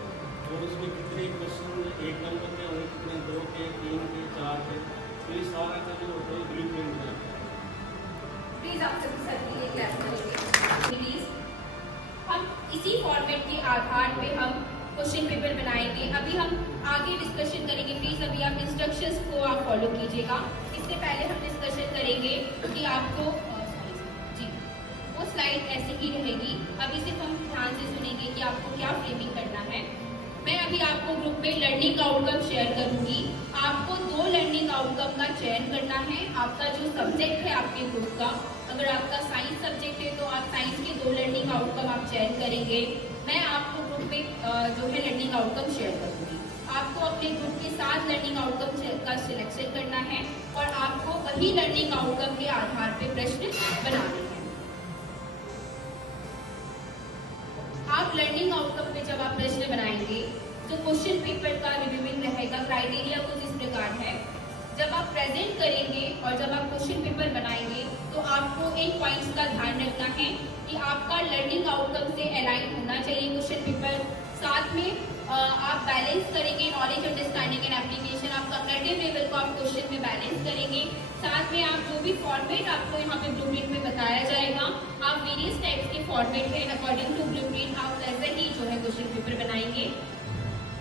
और उसमें कितने क्वेश्चन 1 नंबर के होंगे, कितने 2 के, 3 के, 4 के, तो ये सारा का जो होता है ब्लूप्रिंट है। प्लीज आप सभी सर के लिए क्लास करेंगे। प्लीज हम इसी फॉर्मेट के आधार पे हम क्वेश्चन पेपर बनाएंगे। अभी हम आगे डिस्कशन करेंगे। प्लीज अभी आप इंस्ट्रक्शंस को आप फॉलो कीजिएगा। इससे पहले हम डिस्कशन करेंगे कि आपको जी वो स्लाइड ऐसे ही रहेगी। अभी सिर्फ हम ध्यान से सुनेंगे कि आपको क्या फ्रेमिंग करना है। मैं अभी आपको ग्रुप में लर्निंग आउटकम शेयर करूंगी। आपको 2 लर्निंग आउटकम का चयन करना है। आपका जो सब्जेक्ट है आपके ग्रुप का, अगर आपका साइंस सब्जेक्ट है तो आप साइंस के 2 लर्निंग आउटकम आप चयन करेंगे। मैं आपको ग्रुप में जो है लर्निंग आउटकम शेयर करूंगी। आपको अपने ग्रुप के साथ लर्निंग आउटकम का सिलेक्शन करना है और आपको वही लर्निंग आउटकम के आधार पे प्रश्न बनाने हैं। आप लर्निंग आउटकम पे जब आप प्रश्न बनाएंगे तो क्वेश्चन पेपर का रिव्यूइंग रहेगा। क्राइटेरिया कुछ इस प्रकार है, जब आप प्रेजेंट करेंगे और जब आप क्वेश्चन पेपर बनाएंगे तो आपको इन पॉइंट्स का ध्यान रखना है कि आपका लर्निंग आउटकम से अलाइन होना चाहिए क्वेश्चन पेपर। साथ में आप बैलेंस करेंगे नॉलेज, अंडरस्टैंडिंग एंड एप्लीकेशन। आप कॉग्निटिव लेवल को आप क्वेश्चन में बैलेंस करेंगे। साथ में आप जो भी फॉर्मेट आपको यहाँ पे ब्लूप्रिंट में बताया जाएगा, आप वेरियस टाइप्स के फॉर्मेट है अकॉर्डिंग टू ब्लूप्रिंट आप वैसे ही जो है क्वेश्चन पेपर बनाएंगे।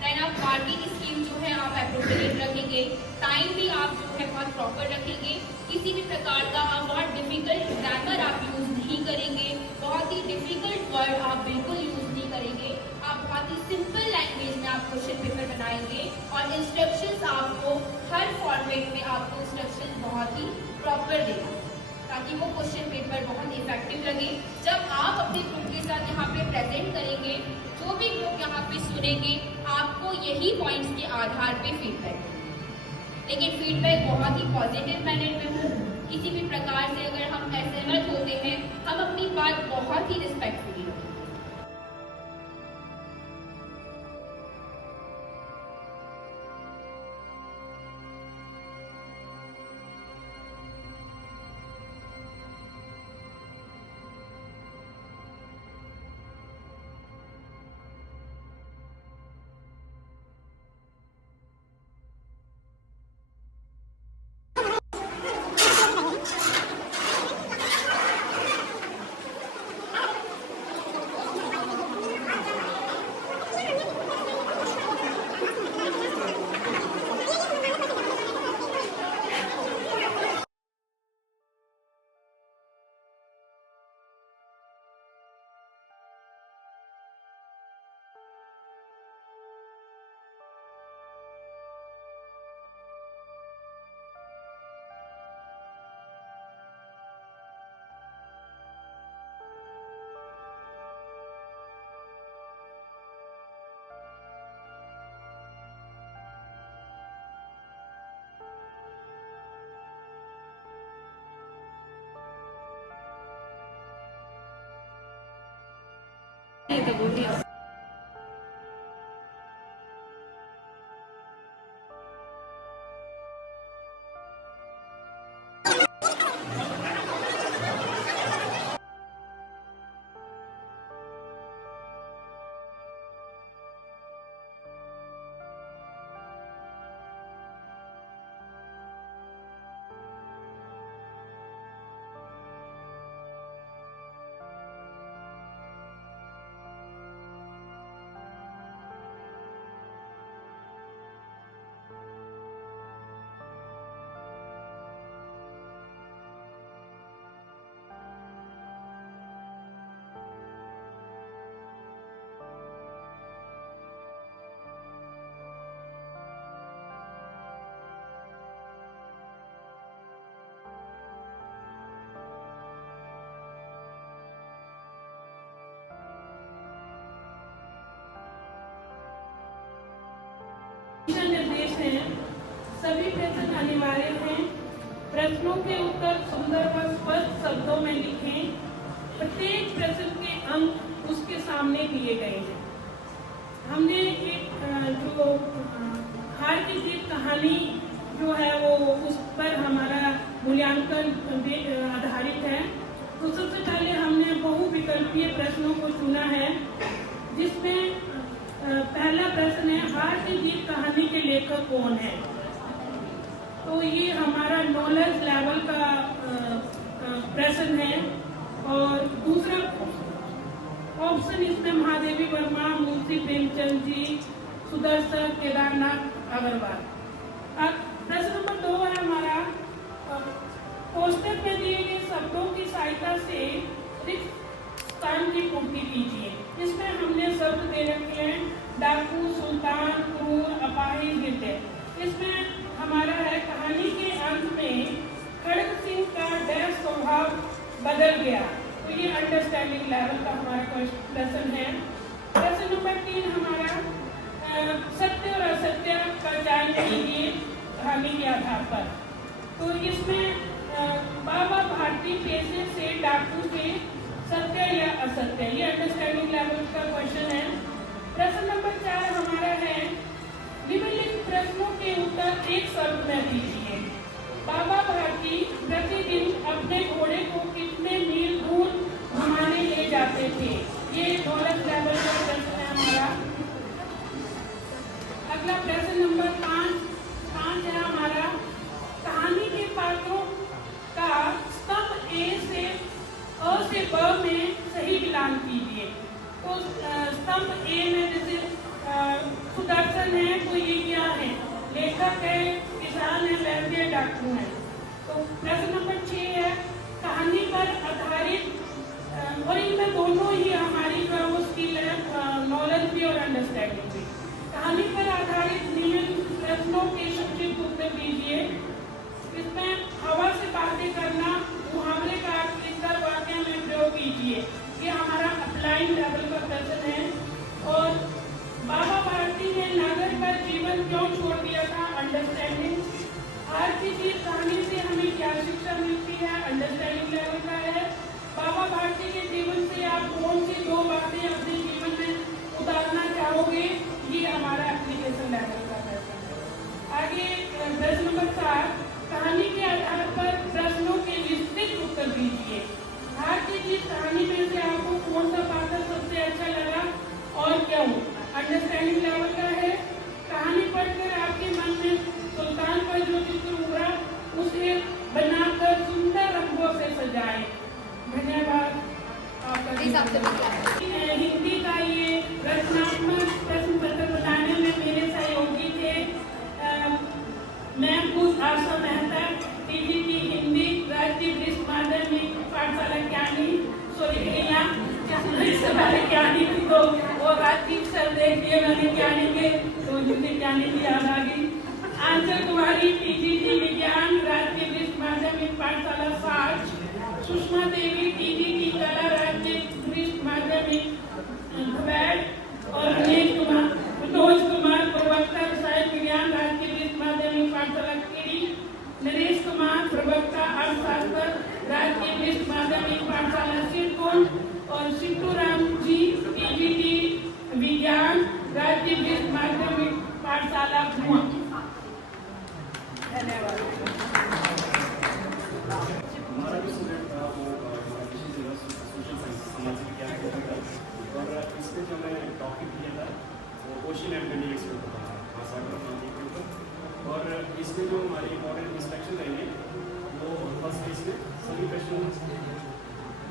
देन आप मार्किंग स्कीम जो है आप एप्रोप्रिएट रखेंगे। टाइम भी आप जो है बहुत प्रॉपर रखेंगे। किसी भी प्रकार का आप बहुत डिफिकल्ट ग्रामर आप यूज़ नहीं करेंगे। बहुत ही डिफिकल्ट वर्ड आप बिल्कुल यूज़ नहीं करेंगे। आप बहुत ही सिंपल लैंग्वेज में आप क्वेश्चन पेपर बनाएंगे और इंस्ट्रक्शंस आपको हर फॉर्मेट में आपको इंस्ट्रक्शन बहुत ही प्रॉपर देना ताकि वो क्वेश्चन पेपर बहुत इफेक्टिव लगे। जब आप अपने ग्रुप के साथ यहाँ पे प्रेजेंट करेंगे, जो भी ग्रुप यहाँ पे सुनेंगे, आपको यही पॉइंट्स के आधार पे फीडबैक देंगे। लेकिन फीडबैक बहुत ही पॉजिटिव मैनर में हो। किसी भी प्रकार से अगर हम असहमत होते हैं, हम अपनी बात बहुत ही रिस्पेक्टफुली रखेंगे। सभी प्रश्न अनिवार्य हैं। प्रश्नों के उत्तर सुंदर व स्पष्ट शब्दों में लिखें। प्रत्येक प्रश्न के अंक उसके सामने दिए गए हैं। हमने एक जो हार की जीत कहानी जो है वो उस पर हमारा मूल्यांकन आधारित है। तो सबसे पहले हमने बहुविकल्पीय प्रश्नों को चुना है, जिसमें पहला प्रश्न है, हार की जीत कहानी के लेखक कौन है। तो ये हमारा नॉलेज लेवल का प्रश्न है। और दूसरा ऑप्शन इसमें महादेवी वर्मा, मुंशी प्रेमचंद जी, सुदर्शन, केदारनाथ अग्रवाल। प्रश्न नंबर 2 है हमारा, पोस्टर में दिए गए शब्दों की सहायता से रिक्त स्थान की पूर्ति कीजिए। इसमें हमने शब्द दे रखे हैं डाकू, सुल्तान, क्रूर, अपाहिज, गिरते। इसमें हमारा है, कहानी के अंत में खड़ग सिंह का डैश स्वभाव बदल गया। तो ये अंडरस्टैंडिंग लेवल का हमारा प्रश्न है। प्रश्न नंबर 3 हमारा, सत्य और असत्य का चयन कीजिए कहानी के आधार पर। तो इसमें बाबा भारती पेशे से डाकू थे, सत्य या असत्य, ये अंडरस्टैंडिंग लेवल का क्वेश्चन है। प्रश्न नंबर 4 हमारा है, निम्नलिखित प्रश्नों के उत्तर एक शब्द में दीजिए। बाबा भारती प्रतिदिन अपने घोड़े को कितने मील दूर घुमाने ले जाते थे। ये नॉलेज लेवल का प्रश्न है हमारा। अगला प्रश्न नंबर 5 है हमारा, कहानी के पात्रों का स्तंभ ए से अ से ब में सही मिलान कीजिए। तो स्तंभ ए में जैसे सुदर्शन है, तो ये क्या है, लेखक है, किसान है, वैद्य, डाकू है। तो प्रश्न नंबर 6 है, कहानी पर आधारित, और इनमें दोनों ही हमारी वो स्किल है, नॉलेज भी और अंडरस्टैंडिंग भी। कहानी पर आधारित निम्न प्रश्नों के संक्षिप्त उत्तर दीजिए। इसमें हवा से बातें करना, मुहावरे का किस वाक्य में प्रयोग कीजिए। ये हमारा अप्लाइड लेवल का प्रश्न है। और बाबा भारती ने नगर का जीवन क्यों छोड़ दिया था, अंडरस्टैंडिंग। हार की जीत कहानी से हमें क्या शिक्षा मिलती है, अंडरस्टैंडिंग लेवल का है। बाबा भारती के जीवन से आप कौन सी 2 बातें अपने जीवन में उतारना चाहोगे, ये हमारा एप्लीकेशन लेवल का प्रश्न है। आगे प्रश्न नंबर 4, कहानी के आधार पर प्रश्नों के विस्तृत उत्तर दीजिए। हार की जीत कहानी में से आपको कौन सा पात्र सबसे अच्छा लगा और क्यों, अंडरस्टैंडिंग लेवल का है। कहानी पढ़कर आपके मन में सुल्तान पर जो चित्र उभरा, उसे बनाकर सुंदर रंगों से सजाएं। धन्यवाद आपका। हिंदी का ये रचनात्मक प्रश्न पत्र बनाने में मेरे सहयोगी थे मैं खुद आशा मेहता, टीजीटी हिंदी, राष्ट्रीय वरिष्ठ माध्यमिक पाठशाला क्यानी, सोरिया। इससे पहले क्यानी थी तो वो राजदीप सर देख दिए मैंने क्यानी के, तो हिंदी क्यानी की याद आ गई। आंचल कुमारी, टीजीटी विज्ञान, राष्ट्रीय वरिष्ठ माध्यमिक पाठशाला 60। सुषमा देवी, टीजीटी कला, राज्य वरिष्ठ माध्यमिक धुबैट। और मनोज कुमार, प्रवक्ता साहित्य विज्ञान, राज्य वरिष्ठ माध्यमिक पाठशाला केड़ी। नरेश कुमार, प्रवक्ता अर्थशास्त्र, राज्य वरिष्ठ माध्यमिक पाठशाला सिरकुंड। और सिंटू राम जी, टीजीटी विज्ञान, राज्य वरिष्ठ माध्यमिक पाठशाला भुआ। धन्यवाद। हमारा जो स्टूडेंट था वो सोशल साइंस, सामाजिक विज्ञान का था, और इसमें जो मैं टॉपिक दिया था वो ओशन एंड कंटिन्यूस के ऊपर था, महासागर नदी के ऊपर। और इसमें जो हमारे इम्पोर्टेंट इंस्ट्रक्शन रहेंगे वो फर्स्ट इसमें सभी प्रश्न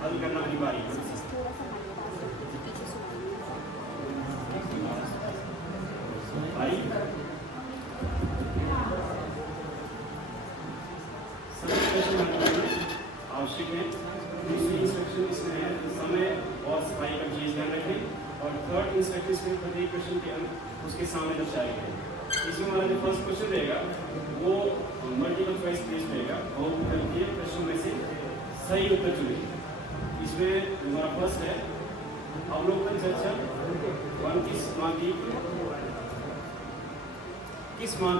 हल करना अनिवार्य है। सभी प्रश्न आवश्यक है। दूसरी इंस्ट्रक्शन इसमें है समय और सफाई का विशेष ध्यान रखें। और थर्ड इंस्ट्रक्शन इसमें प्रत्येक क्वेश्चन के अंक उसके सामने दर्शाए गए। इसमें हमारा जो फर्स्ट क्वेश्चन रहेगा वो मल्टीपल चॉइस बेस्ड रहेगा, बहुविकल्पीय प्रश्नों में से सही उत्तर चुनें। इसमें हमारा फर्स्ट है, अवलोकन चर्चा। वन किस माँ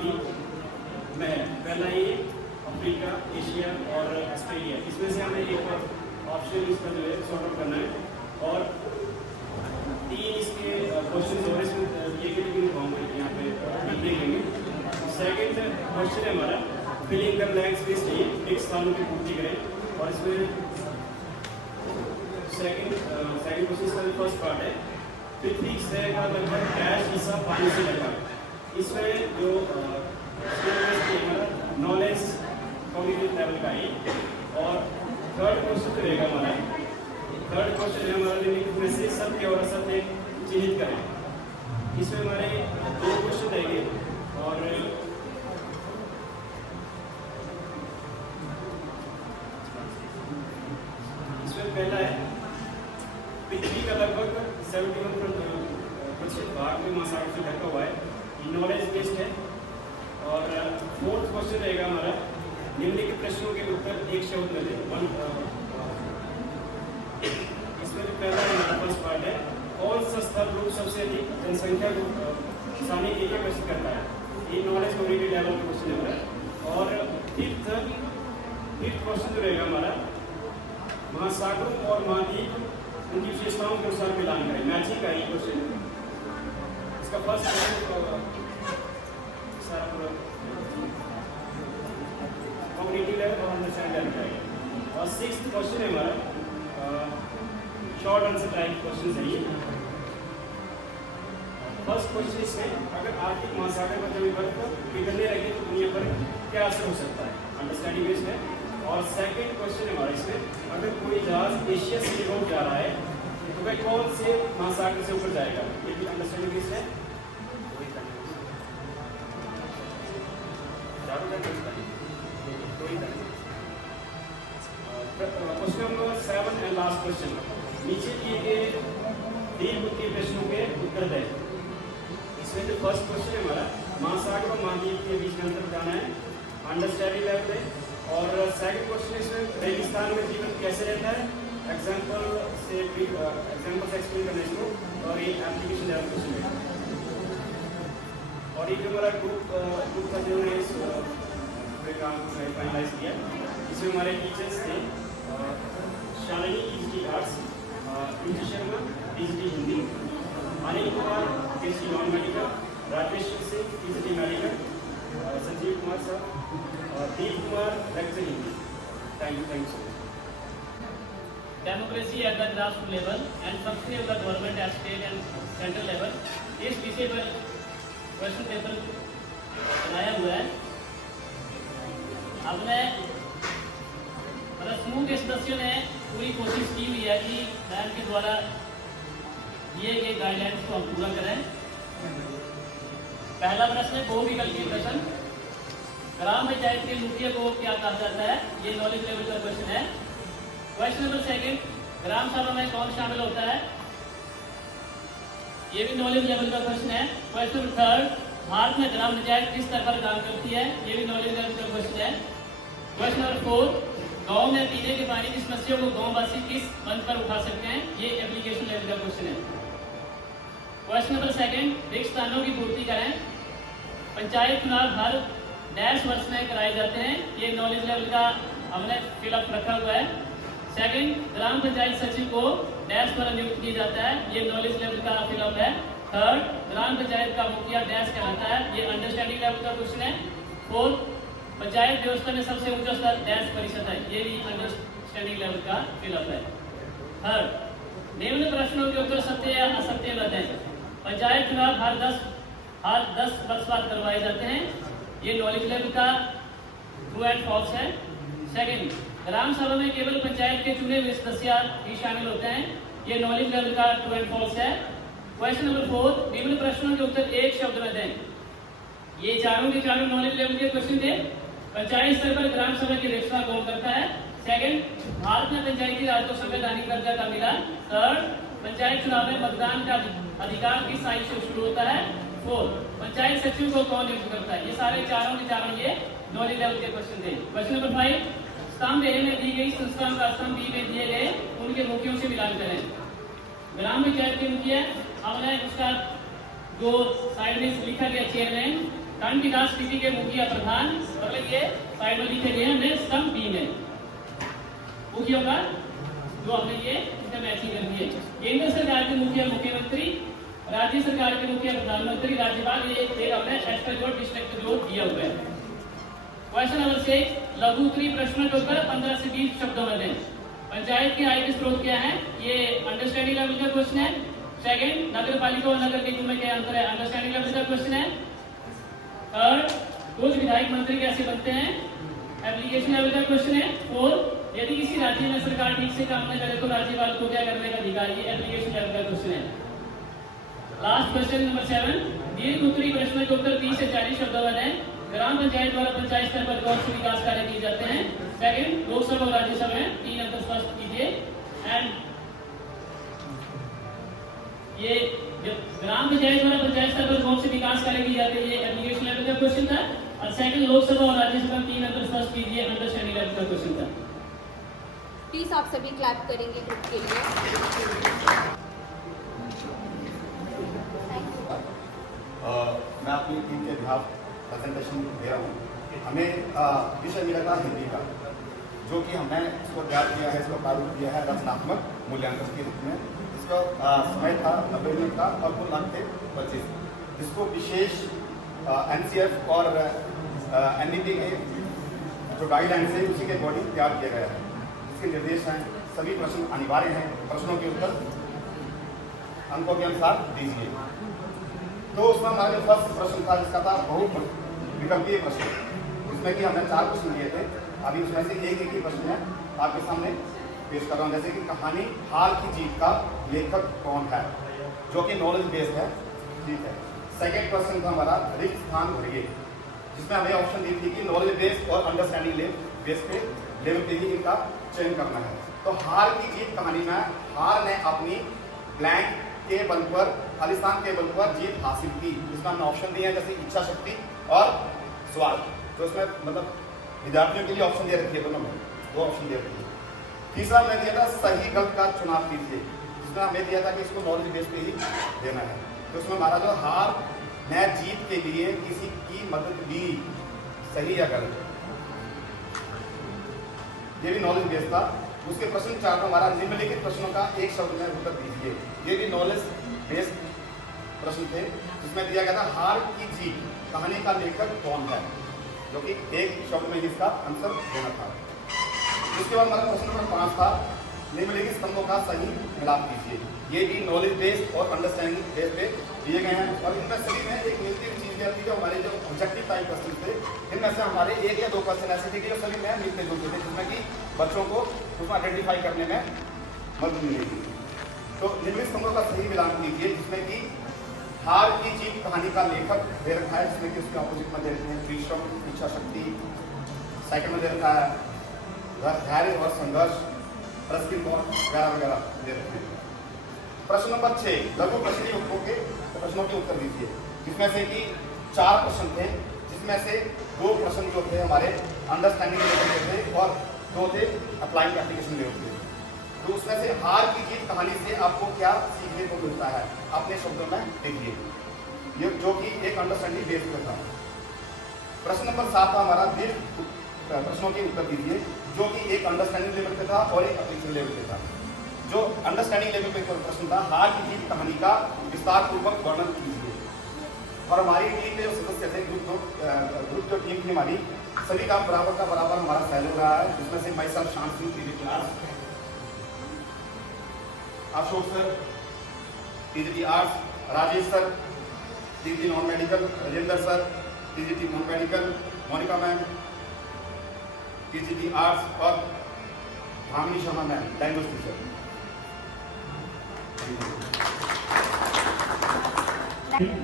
की में है। पहला ये अफ्रीका, एशिया और ऑस्ट्रेलिया, इसमें से हमें एक ऑप्शन इसका जो है सॉर्ट आउट करना है। और 3 इसके क्वेश्चन और इसमें ये भी दिखाऊंगा यहाँ पे देखेंगे। सेकंड क्वेश्चन है हमारा फिलिंग द ब्लैंक्स में चाहिए, एक स्थानों की पूर्ति करें। और इसमें सेकंड क्वेश्चन का फर्स्ट पार्ट है पृथ्वी सतह का लगभग डैश हिस्सा पानी से ढका है। इसमें जो नॉलेज कॉग्निटिव लेवल का है। और थर्ड क्वेश्चन रहेगा हमारा, थर्ड क्वेश्चन है हमारा निम्नलिखित में से सत्य और असत्य चिन्हित करें। इसमें हमारे 2 क्वेश्चन रहेंगे। और इसमें पहला है पृथ्वी का लगभग 71% भाग में महासागर से ढका हुआ है, ये नॉलेज बेस्ड है। और फोर्थ क्वेश्चन रहेगा हमारा निम्नलिखित प्रश्नों के उत्तर एक शब्द में दें। इसमें पहला हमारा फर्स्ट पार्ट है कौन सा स्थल रूप सबसे अधिक जनसंख्या को फंसाने के लिए प्रश्न करता है, ये नॉलेज कम्युनिटी लेवल का क्वेश्चन है हमारा। और फिफ्थ क्वेश्चन जो रहेगा हमारा महासागरों और महाद्वीप उनकी विशेषताओं के अनुसार मिलान करें, मैचिंग का ही क्वेश्चन है। इसका फर्स्ट कम्युनिटी लेवल और अंडरस्टैंड लेवल का। और 6th क्वेश्चन है हमारा शॉर्ट आंसर टाइप क्वेश्चन है ये। फर्स्ट क्वेश्चन इसमें अगर आर्कटिक महासागर में कभी बर्फ पिघलने लगे तो दुनिया पर क्या असर हो सकता है, अंडरस्टैंडिंग बेस्ड है। और सेकंड क्वेश्चन है हमारा इसमें अगर कोई जहाज एशिया से यूरोप जा रहा है तो वह कौन से महासागर से ऊपर जाएगा, ये भी अंडरस्टैंडिंग बेस्ड है। Question number 7 and last question, नीचे दिए गए दीर्घ के प्रश्नों के उत्तर दें। इसमें जो फर्स्ट क्वेश्चन है हमारा महासागर और महाद्वीप के बीच में अंतर बताना है, अंडरस्टैंडिंग लेवल पे। और सेकंड क्वेश्चन इसमें रेगिस्तान में जीवन कैसे रहता है, एग्जांपल से एग्जांपल से एक्सप्लेन करने इसको। और ये एप्लीकेशन लेवल क्वेश्चन है। और ये जो हमारा ग्रुप का जो है इस प्रोग्राम को फाइनलाइज किया, इसमें हमारे टीचर्स थे शालिनी ईजी आर्ट्स, इंद्र शर्मा ईजी Hindi, Anil Kumar KC non medical, Rakesh Singh ईजी मेडिकल, संजीव कुमार साहब और Deep Kumar lecture Hindi. Thank you so much. Democracy at the grassroots level and functioning of the government at state and central level, इस विषय पर क्वेश्चन पेपर बनाया हुआ है। हमने समूह के सदस्यों ने पूरी कोशिश की हुई है कि मैम के द्वारा दिए गए गाइडलाइंस को हम पूरा करें। पहला प्रश्न है बहुविकल्पीय प्रश्न, ग्राम पंचायत के मुखिया को क्या कहा जाता है, ये नॉलेज लेवल का क्वेश्चन है। क्वेश्चन नंबर 2 ग्राम सभा में कौन शामिल होता है, ये भी नॉलेज लेवल का क्वेश्चन है। क्वेश्चन नंबर 3 भारत में ग्राम पंचायत किस स्तर पर काम करती है, ये भी नॉलेज लेवल का क्वेश्चन है। क्वेश्चन नंबर 4 गाँव में पीने के पानी की समस्या को गाँववासी किस मंच पर उठा सकते हैं, ये एप्लीकेशन लेवल का क्वेश्चन है। क्वेश्चन नंबर 2 रिक्त स्थानों की पूर्ति करें, पंचायत चुनाव हर डैश वर्ष में कराए जाते हैं, ये नॉलेज लेवल का हमने फिलअप रखा हुआ है। सेकंड ग्राम पंचायत सचिव को डैश पर नियुक्त किया जाता है, ये नॉलेज लेवल का फिलअप है। थर्ड ग्राम पंचायत का मुखिया डैश कहलाता है, ये अंडरस्टैंडिंग लेवल का क्वेश्चन है। फोर्थ पंचायत व्यवस्था में सबसे ऊंचा स्तर डैश परिषद है, ये भी अंडरस्टैंडिंग लेवल का फिलअप है। थर्ड निम्न प्रश्नों के उत्तर सत्य या असत्य बताएं, पंचायत चुनाव हर 10 वर्ष बाद करवाए जाते हैं, ये नॉलेज लेवल का ट्रू एंड फॉल्स है। सेकंड ग्राम सभा में केवल पंचायत के चुने हुए सदस्य ही शामिल होते हैं, ये नॉलेज लेवल का ट्रू एंड फॉल्स है। क्वेश्चन नंबर 4 निम्न प्रश्नों के उत्तर एक शब्द में दें, ये चारों के चारों नॉलेज लेवल के क्वेश्चन थे। पंचायत स्तर पर ग्राम सभा की अध्यक्षता कौन करता है। सेकंड भारत में पंचायती राज को संवैधानिक दर्जा कब मिला। थर्ड पंचायत चुनाव में मतदान का अधिकार किस आयु से शुरू होता है। फोर्थ पंचायत सचिव को कौन नियुक्त करता है। ये सारे चारों के चारों ये नॉलेज लेवल के क्वेश्चन थे। क्वेश्चन नंबर 5 स्तंभ ए में दी गई संस्थाओं का स्तंभ बी में दिए गए उनके मुखियों से मिलान करें। ग्राम पंचायत के मुखिया हमने उसका जो साइड में लिखा गया चेयरमैन खंड विकास समिति के मुखिया प्रधान, मतलब ये साइड में लिखे गए हैं, हमने स्तंभ बी में मुखियों का जो हमने ये इसका मैचिंग कर दिए। केंद्र सरकार के मुखिया मुख्यमंत्री, राज्य सरकार के मुखिया प्रधानमंत्री, राज्यपाल, ये एक हमने एक्स्ट्रा जोड़ डिस्ट्रिक्ट जोड़ दिया हुआ है। क्वेश्चन नंबर 6, लघु उत्तरीय प्रश्नों के उत्तर 15 से 20 शब्दों में दें। पंचायत की आय के स्रोत क्या है? ये अंडरस्टैंडिंग लेवल का क्वेश्चन है। सेकंड, नगर पालिका और नगर निगम में क्या अंतर है? अंडरस्टैंडिंग लेवल का क्वेश्चन है। थर्ड, कुछ विधायक मंत्री कैसे बनते हैं? एप्लीकेशन लेवल का क्वेश्चन है। फोर्थ, यदि किसी राज्य में सरकार ठीक से काम न करे तो राज्यपाल को क्या करने का अधिकार? ये एप्लीकेशन लेवल का क्वेश्चन है। लास्ट क्वेश्चन नंबर 7, दीर्घ उत्तरीय प्रश्न के उत्तर 30 से 40 शब्दों में दें। ग्राम पंचायत द्वारा पंचायत स्तर पर कौन से विकास कार्य किए जाते हैं? सेकंड, लोकसभा और राज्यसभा में 3 अंतर स्पष्ट कीजिए। एंड ये ग्राम पंचायत द्वारा पंचायत स्तर पर कौन से विकास कार्य किए जाते हैं? ये एप्लीकेशन लेवल का क्वेश्चन था। और सेकंड, लोकसभा और राज्यसभा में 3 अंतर स्पष्ट कीजिए, अंडरस्टैंडिंग लेवल का क्वेश्चन था। प्लीज आप सभी क्लैप करेंगे ग्रुप के लिए। मैं अपनी टीम के बिहाफ प्रेजेंटेशन दे रहा हूँ। हमें विषय मिला था हिंदी का, जो कि हमने इसको तैयार किया है, इसको प्रारूप किया है रचनात्मक मूल्यांकन के रूप में। इसका समय था 90 मिनट का और कुल अंक थे 25, जिसको विशेष NCF और NDP के जो गाइडलाइंस है उसी के अकॉर्डिंग तैयार किया गया है। इसके निर्देश हैं, सभी प्रश्न अनिवार्य हैं, प्रश्नों के उत्तर अंकों के अनुसार दीजिए। तो उसमें हमारा जो फर्स्ट प्रश्न था, जिसका था बहुत विकल्पीय प्रश्न, जिसमें कि हमने 4 प्रश्न दिए थे। अभी उसमें से एक ही प्रश्न है आपके सामने पेश कर रहा हूँ। जैसे कि कहानी हाल की जीत का लेखक कौन है, जो कि नॉलेज बेस्ड है। ठीक है। सेकेंड क्वेश्चन था हमारा रिक्त स्थान भरिए, जिसमें हमें ऑप्शन दी थी कि नॉलेज बेस्ड और अंडरस्टैंडिंग बेस पे लेवल पे ही इनका चयन करना है। तो हार की जीत कहानी में हार ने अपनी ब्लैंक के बल पर, खालिस्तान के बल पर जीत हासिल की। इसमें हमने ऑप्शन दिए हैं, जैसे इच्छा शक्ति और स्वार्थ। तो इसमें मतलब विद्यार्थियों के लिए ऑप्शन दे रखी है, दोनों में 2 ऑप्शन दे रखी है। तीसरा हमने दिया था सही गलत का चुनाव कीजिए, जिसमें हमें दिया था कि इसको नॉलेज बेस पे ही देना है। तो उसमें हमारा जो हार ने जीत के लिए किसी की मदद ली, सही या गलत, ये भी नॉलेज बेस्ड था। उसके प्रश्न 4 था हमारा निम्नलिखित प्रश्नों का एक शब्द में उत्तर दीजिए। ये भी नॉलेज बेस्ड प्रश्न थे, जिसमें दिया गया था हार की जीत कहानी का लेखक कौन है, जो कि एक शब्द में इसका आंसर देना था। इसके बाद हमारा प्रश्न नंबर 5 था निम्नलिखित स्तंभों का सही मिलाप कीजिए। ये भी नॉलेज बेस्ड और अंडरस्टैंडिंग बेस पे दिए गए हैं। और इनमें सभी में एक मिलती हुई चीज आती है, जो हमारे जो ऑब्जेक्टिव टाइप क्वेश्चन थे, इनमें से हमारे 1 या 2 क्वेश्चन ऐसे थे कि जो सभी में मिलते जुलते थे, जिसमें कि बच्चों को उसमें आइडेंटिफाई करने में मदद मिलेगी। तो निम्नलिखित स्तंभों का सही मिलान कीजिए, जिसमें कि हार की जीत कहानी का लेखक दे रखा है, जिसमें कि उसके ऑपोजिट में दे रखे हैं परिश्रम, इच्छा शक्ति। सेकंड में दे रखा है धैर्य और संघर्ष, प्रश्न वगैरह वगैरह दे रखे हैं। प्रश्न नंबर 6 लघु प्रश्न प्रश्नों के उत्तर दीजिए, जिसमें से कि 4 प्रश्न थे, जिसमें से 2 प्रश्न जो थे हमारे अंडरस्टैंडिंग लेवल के थे और 2 थे अप्लाइंग एप्लीकेशन लेवल के। तो उसमें से हार की जीत कहानी से आपको क्या सीखने को मिलता है, अपने शब्दों में लिखिए, ये जो कि एक अंडरस्टैंडिंग बेस पे था। प्रश्न नंबर 7 था हमारा दीर्घ प्रश्नों के उत्तर दीजिए, जो कि एक अंडरस्टैंडिंग लेवल पे था और एक एप्लीकेशन लेवल पे था। जो अंडरस्टैंडिंग लेवल पे प्रश्न था हार की जीत कहानी का विस्तार पूर्वक वर्णन कीजिए। और हमारी टीम के जो सदस्य थे, ग्रुप जो टीम थी हमारी, सभी का बराबर हमारा सहयोग रहा है। जिसमें से मैं sir Shant Singh PG class, Ashok sir PGT arts, Rajesh sir PG non medical, Rajendra sir PGT non medical, Monika ma'am PGT arts और Bhamini Sharma ma'am language teacher.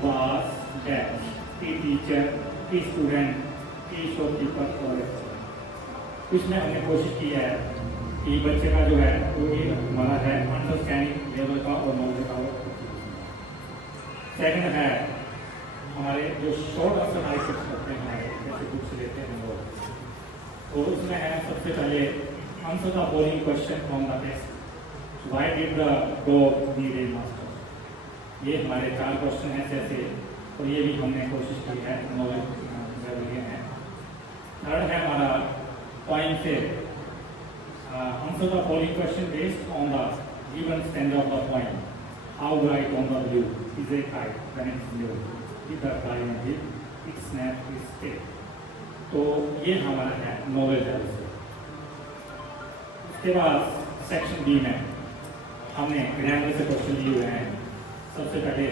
Boss, dash, teacher, student, shopkeeper और इसमें हमने कोशिश की है कि बच्चे का जो है वो ये हमारा है अंडरस्टैंडिंग लेवल का और नॉलेज का। सेकंड है हमारे जो शॉर्ट आंसर हमारे शिफ्ट करते हैं, हमारे जैसे बुक्स लेते हैं हम लोग, तो इसमें है सबसे पहले answer the following question from the text. Why did the dog need a master. ये हमारे 4 क्वेश्चन हैं। जैसे तो ये भी हमने कोशिश की है, नॉलेज लिए हैं। थर्ड है हमारा पॉइंट से answer the following question based on the given standard of the point. How bright on the blue is a kite when it's blue, if the climate is it's snap is stick. तो ये हमारा है knowledge है। उसके बाद section B में हमने grammar से क्वेश्चन लिए हुए हैं। सबसे पहले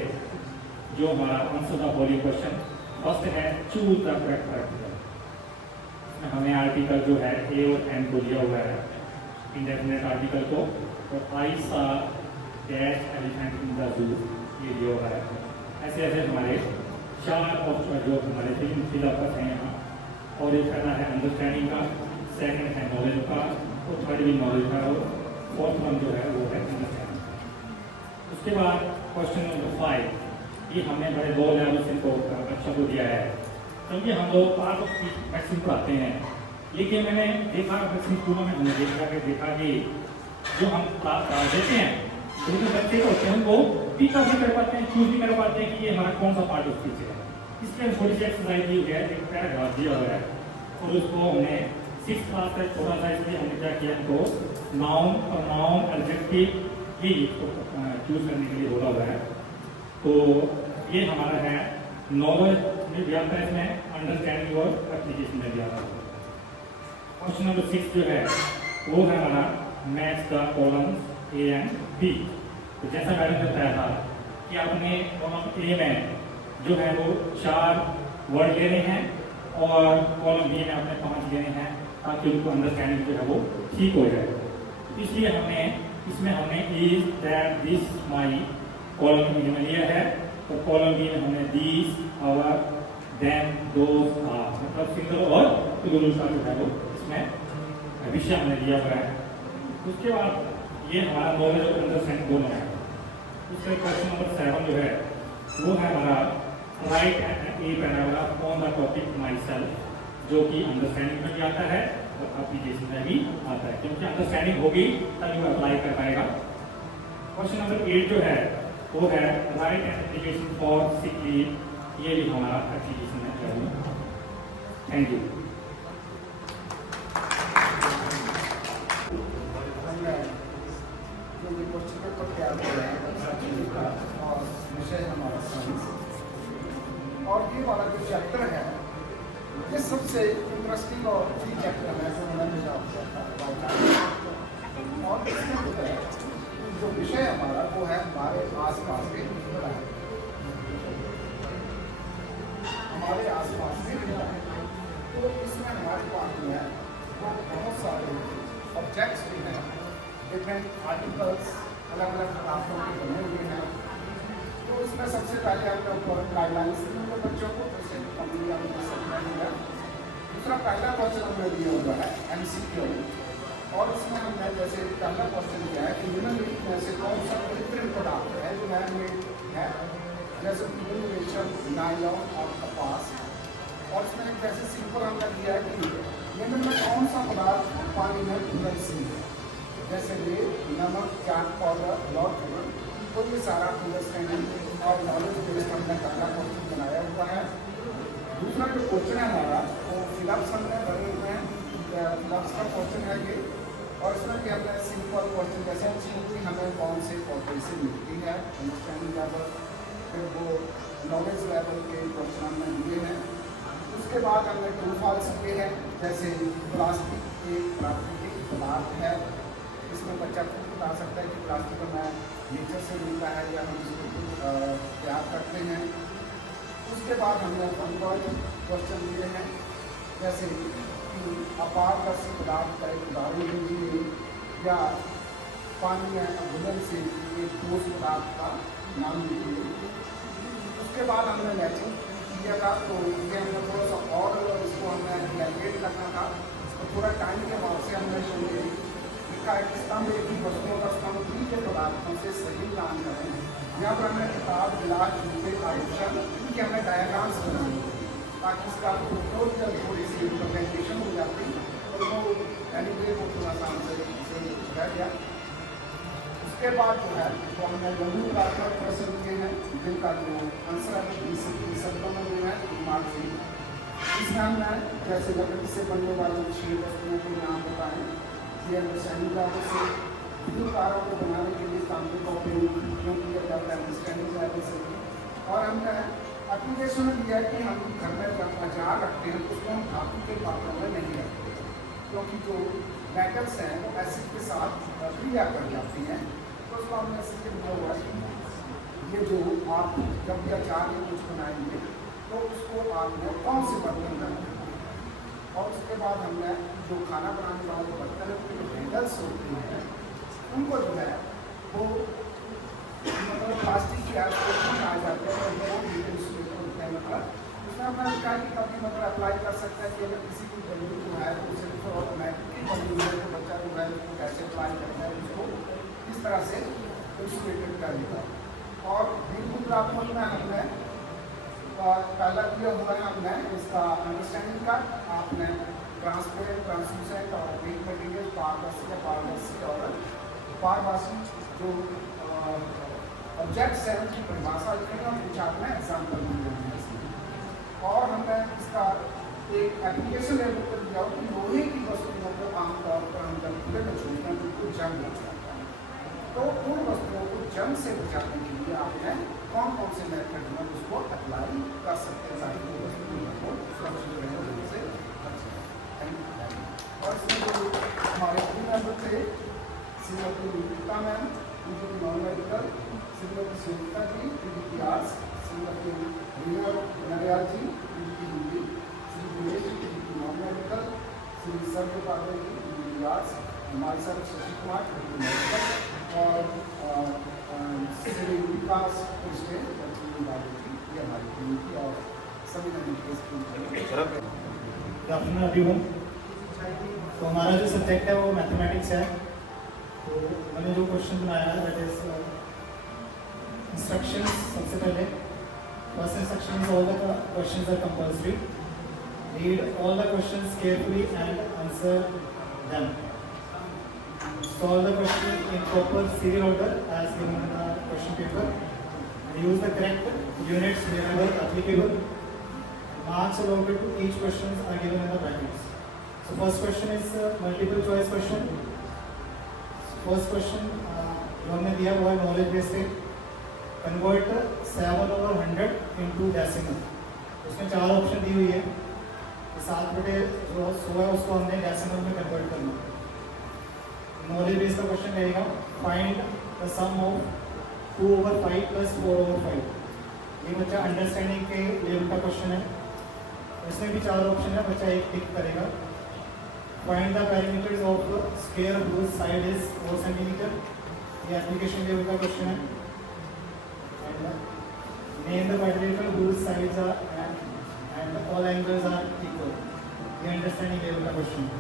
जो हमारा answer the following question first है चूज द करेक्ट आर्टिकल। हमें आर्टिकल जो है ए और एन को लिया हुआ है, इंडेफिनेट आर्टिकल को, और आई सा dash elephant in the zoo ये लिया हुआ है। ऐसे ऐसे हमारे 4 ऑप्शन जो हमारे 3 फिलअप हैं यहाँ। और एक पहला है अंडरस्टैंडिंग का, सेकंड है नॉलेज का, और थर्ड भी नॉलेज का, और फोर्थ वन जो है वो है अंडरस्टैंडिंग का। उसके बाद क्वेश्चन नंबर 5, ये हमने बड़े 2 लेवल से बच्चों को दिया है, क्योंकि हम लोग पार्ट ऑफ वैक्सीन पढ़ाते हैं। लेकिन मैंने देखा वैक्सीन स्कूलों में हमने देखा कि जो हम क्लास पढ़ा देते हैं तो जो बच्चे होते हैं वो पिक अप भी कर पाते हैं, चूज भी कर पाते हैं कि ये हमारा कौन सा पार्ट ऑफ स्पीच है। इसलिए थोड़ी सी एक्सरसाइज दी हुई है, एक पैराग्राफ दिया हुआ है, और उसको हमने 6th क्लास तक थोड़ा सा इसलिए हमने क्या किया, तो नाउन और नाउन एडजेक्टिव ये चूज करने के लिए बोला हुआ है। तो ये हमारा है नॉलेज में दिया था, इसमें अंडरस्टैंडिंग और एप्लीकेशन में दिया था। क्वेश्चन नंबर 6 जो है वो है हमारा match the columns A and B. तो जैसा मैंने बताया था कि आपने कॉलम ए में जो है वो 4 वर्ड लेने हैं और कॉलम बी में आपने 5 लेने हैं, ताकि उनको अंडरस्टैंडिंग जो है वो ठीक हो जाए। इसलिए हमने is that this my column B में लिया है, तो कॉलम बी में हमने this our then those are, मतलब सिंगल और प्लूरल का जो है वो इसमें विषय हमने दिया हुआ है। उसके बाद ये हमारा नॉलेज और अंडरस्टैंडिंग दोनों है। उसके क्वेश्चन नंबर 7 जो है वो है हमारा right a paragraph on the topic my self, जो कि अंडरस्टैंडिंग में भी आता है और एप्लीकेशन में भी आता है, क्योंकि अंडरस्टैंडिंग होगी तभी वो अप्लाई कर पाएगा। क्वेश्चन नंबर 8 जो है वो है right and application for sick leave, ये भी हमारा एप्लीकेशन है। Thank you. क्वेश्चन पेपर तैयार हो रहा है और विषय हमारा साइंस, और ये वाला जो चैप्टर है ये सबसे इंटरेस्टिंग और फ्री चैप्टर है जो मैंने जॉब किया था। और इसमें जो है जो विषय हमारा वो है हमारे आसपास के इन्वायरमेंट, हमारे आसपास के इन्वायरमेंट। तो इसमें हमारे पास जो है वो बहुत सारे ऑब्जेक्ट्स भी हैं, डिफरेंट आर्टिकल्स अलग अलग क्लासों के बने हुए हैं। तो इसमें सबसे पहले हमने ऊपर गाइडलाइंस दी हुई बच्चों को, जैसे दूसरा पहला क्वेश्चन हमने दिया हुआ है MCQ, और उसमें हमने जैसे पहला क्वेश्चन किया है कि ह्यूमन में से कौन सा कृत्रिम पदार्थ है जो मैन मेड है, जैसे रेशम, नायलॉन और कपास। और इसमें एक जैसे सिंपल हमने दिया है कि ह्यूमन में कौन सा पदार्थ पानी में घुलनशील है, जैसे ये नमक, चाट पाउडर, लॉट। तो ये सारा अंडरस्टैंडिंग और नॉलेज बेस्ड हमने पहला क्वेश्चन बनाया हुआ है। दूसरा जो क्वेश्चन है हमारा वो फिलअप्स हमने भरे हुए हैं, फिलअप्स का क्वेश्चन है ये। और इसमें भी हमने सिंपल क्वेश्चन जैसे कि हमें कौन से पौधे से मिलती है, अंडरस्टैंडिंग लेवल, फिर वो नॉलेज लेवल के क्वेश्चन हमने दिए हैं। उसके बाद हमने ट्रू फॉल्स किए हैं, जैसे प्लास्टिक एक प्राकृतिक पदार्थ है, इसमें बच्चा खुद बता सकता है कि प्लास्टिक हमें नेचर से मिलता है या हम इसको तैयार करते हैं। उसके बाद हमने कन्वर्ट क्वेश्चन दिए हैं, जैसे कि अपारदर्शी पदार्थ का एक उदाहरण दीजिए, या पानी में घुलनशील एक ठोस पदार्थ का नाम दीजिए। उसके बाद हमने मैचिंग किया था, तो ये हमने थोड़ा सा और इसको हमने इलैबोरेट करना था, तो थोड़ा टाइम के बाद से हमने का एक स्तंभ एक ही वस्तुओं का स्तंभ भी के पदार्थों से सही काम करें। यहाँ पर हमने किताब, गिलास, जूते, आभूषण इनके हमने डायग्राम्स बनाए ताकि इसका टोटल थोड़ी सी रिप्रेजेंटेशन हो जाती और वो एनीवे को थोड़ा सा हमसे रह गया। उसके उसके बाद जो है वो हमने लघु प्राथमिक प्रश्न दिए हैं जिनका जो आंसर है 20 शब्दों में जो है मार्क से इसमें हमने जैसे लकड़ी से बनने वाली 6 वस्तुओं के नाम बताएं ये अंडरस्टैंडिंग लेवल से विद्युत तारों को बनाने के लिए तांबे का उपयोग क्यों किया जाता है अंडरस्टैंडिंग लेवल से और हमने एप्लीकेशन में दिया है कि हम घर में जब अचार रखते हैं तो उसको हम धातु के पात्रों में नहीं रखते क्योंकि जो मेटल्स हैं वो एसिड के साथ क्रिया कर जाती हैं तो उसको हमने एसिड के दिया हुआ है ये जो आप जब भी अचार में कुछ बनाएंगे तो उसको आपने कौन से बर्तन में रखना और उसके बाद हमने जो खाना बनाने वाले बर्तन के जो हैंडल्स होते हैं उनको जो है वो मतलब प्लास्टिक की एप्लीकेशन आ जाते हैं मतलब उसमें अपना कहा कि कभी मतलब अप्लाई कर सकता है कि अगर किसी की बंदी जो है तो सिर्फ ऑटोमेटिकली बंदी है तो बच्चा जो है उसको कैसे अप्लाई करता है उसको किस तरह से इंस्टॉलेटेड करेगा और बिल्कुल प्राप्त में हमने पहला दिया हुआ है हमने इसका अंडरस्टैंडिंग का आपने ट्रांसपेरेंट ट्रांसलूसेंट और वेट मटेरियल पारदर्शी और पारभासी जो ऑब्जेक्ट्स हैं उनकी परिभाषा लिखेंगे और कुछ आपने एग्जाम्पल दिए हैं और हमने इसका एक एप्लीकेशन लेवल पर दिया कि लोहे की वस्तुओं को आमतौर पर हम जब खुले में छोड़ते हैं तो उनको जंग लग जाता है तो उन वस्तुओं को जंग से बचाने के लिए आपने कौन कौन से मेथड में उसको अप्लाई कर सकते हैं ताकि वो वस्तुओं को सुरक्षित रहने से और इसमें जो हमारे टीम मेंबर थे श्रीमती निकिता मैम उनकी नॉन मेडिकल श्रीमती सुनीता जी उनकी आर्ट्स श्रीमती रीना नरियाल जी उनकी हिंदी श्री दिनेश जी उनकी नॉन मेडिकल श्री सर्व पाटिल जी उनकी आर्ट्स हमारे साथ शशि कुमार उनकी मेडिकल और श्री विकास कृष्ण जी ये हमारी टीम की और सभी गुड आफ्टरनून एवरीवन। तो हमारा जो सब्जेक्ट है वो मैथमेटिक्स है तो मैंने जो क्वेश्चन बनाया है दैट इज इंस्ट्रक्शंस। सबसे पहले first instruction is all the questions are compulsory read all the questions carefully and answer them solve the question in proper serial order as given in the question paper and use the correct units wherever applicable. Marks allotted to each questions are given in the brackets. So first question is multiple choice question. First question हमने दिया हुआ है knowledge based है convert 7/100 into decimal. उसमें 4 option दी हुई है 7/100 है उसको हमने डेसिमल में कन्वर्ट करना। नॉलेज बेस्ड का क्वेश्चन रहेगा find the sum of 2/5 plus 4/5। ये बच्चा अंडरस्टैंडिंग के लेवल का क्वेश्चन है इसमें भी 4 ऑप्शन है बच्चा एक टिक करेगा। Find the parameters of square whose side is 4 centimetre ये एप्लीकेशन लेवल का क्वेश्चन है। Name the quadrilateral whose sides are and all angles are equal ये अंडरस्टैंडिंग लेवल का क्वेश्चन है।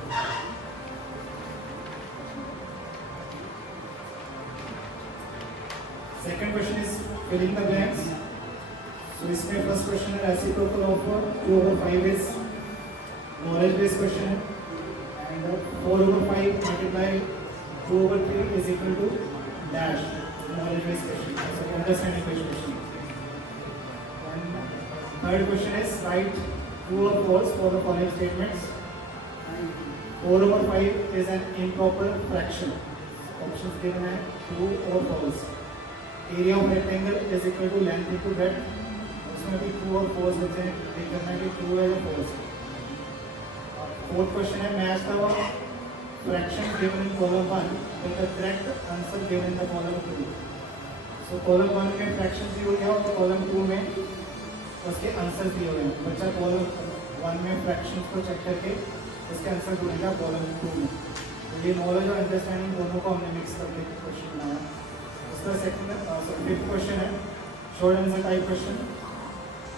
Second question is filling the blanks. So इसमें first question है reciprocal of 2/5 is knowledge based question and 4/5 multiplied 2/3 is equal to dash knowledge based question. So understanding based question. And third question is write true or false for the following statements. 4/5 is an improper fraction. Options given है true or false. Area of rectangle is equal to length into breadth उसमें भी true और false बचे हैं देख करना है कि ट्रू है या फॉल्स। फोर्थ क्वेश्चन है match the fraction given in column 1 with the correct answer given in the column 2। So column 1 में फ्रैक्शन दिए हुए हैं और कॉलम 2 में उसके आंसर दिए हुए हैं। बच्चा कॉलम 1 में फ्रैक्शंस को चेक करके उसके आंसर ढूंढेगा कॉलम 2 में। तो ये नॉलेज और अंडरस्टैंडिंग दोनों को हमने मिक्स करके क्वेश्चन बनाया। फिफ्थ क्वेश्चन है शॉर्ट आंसर टाइप क्वेश्चन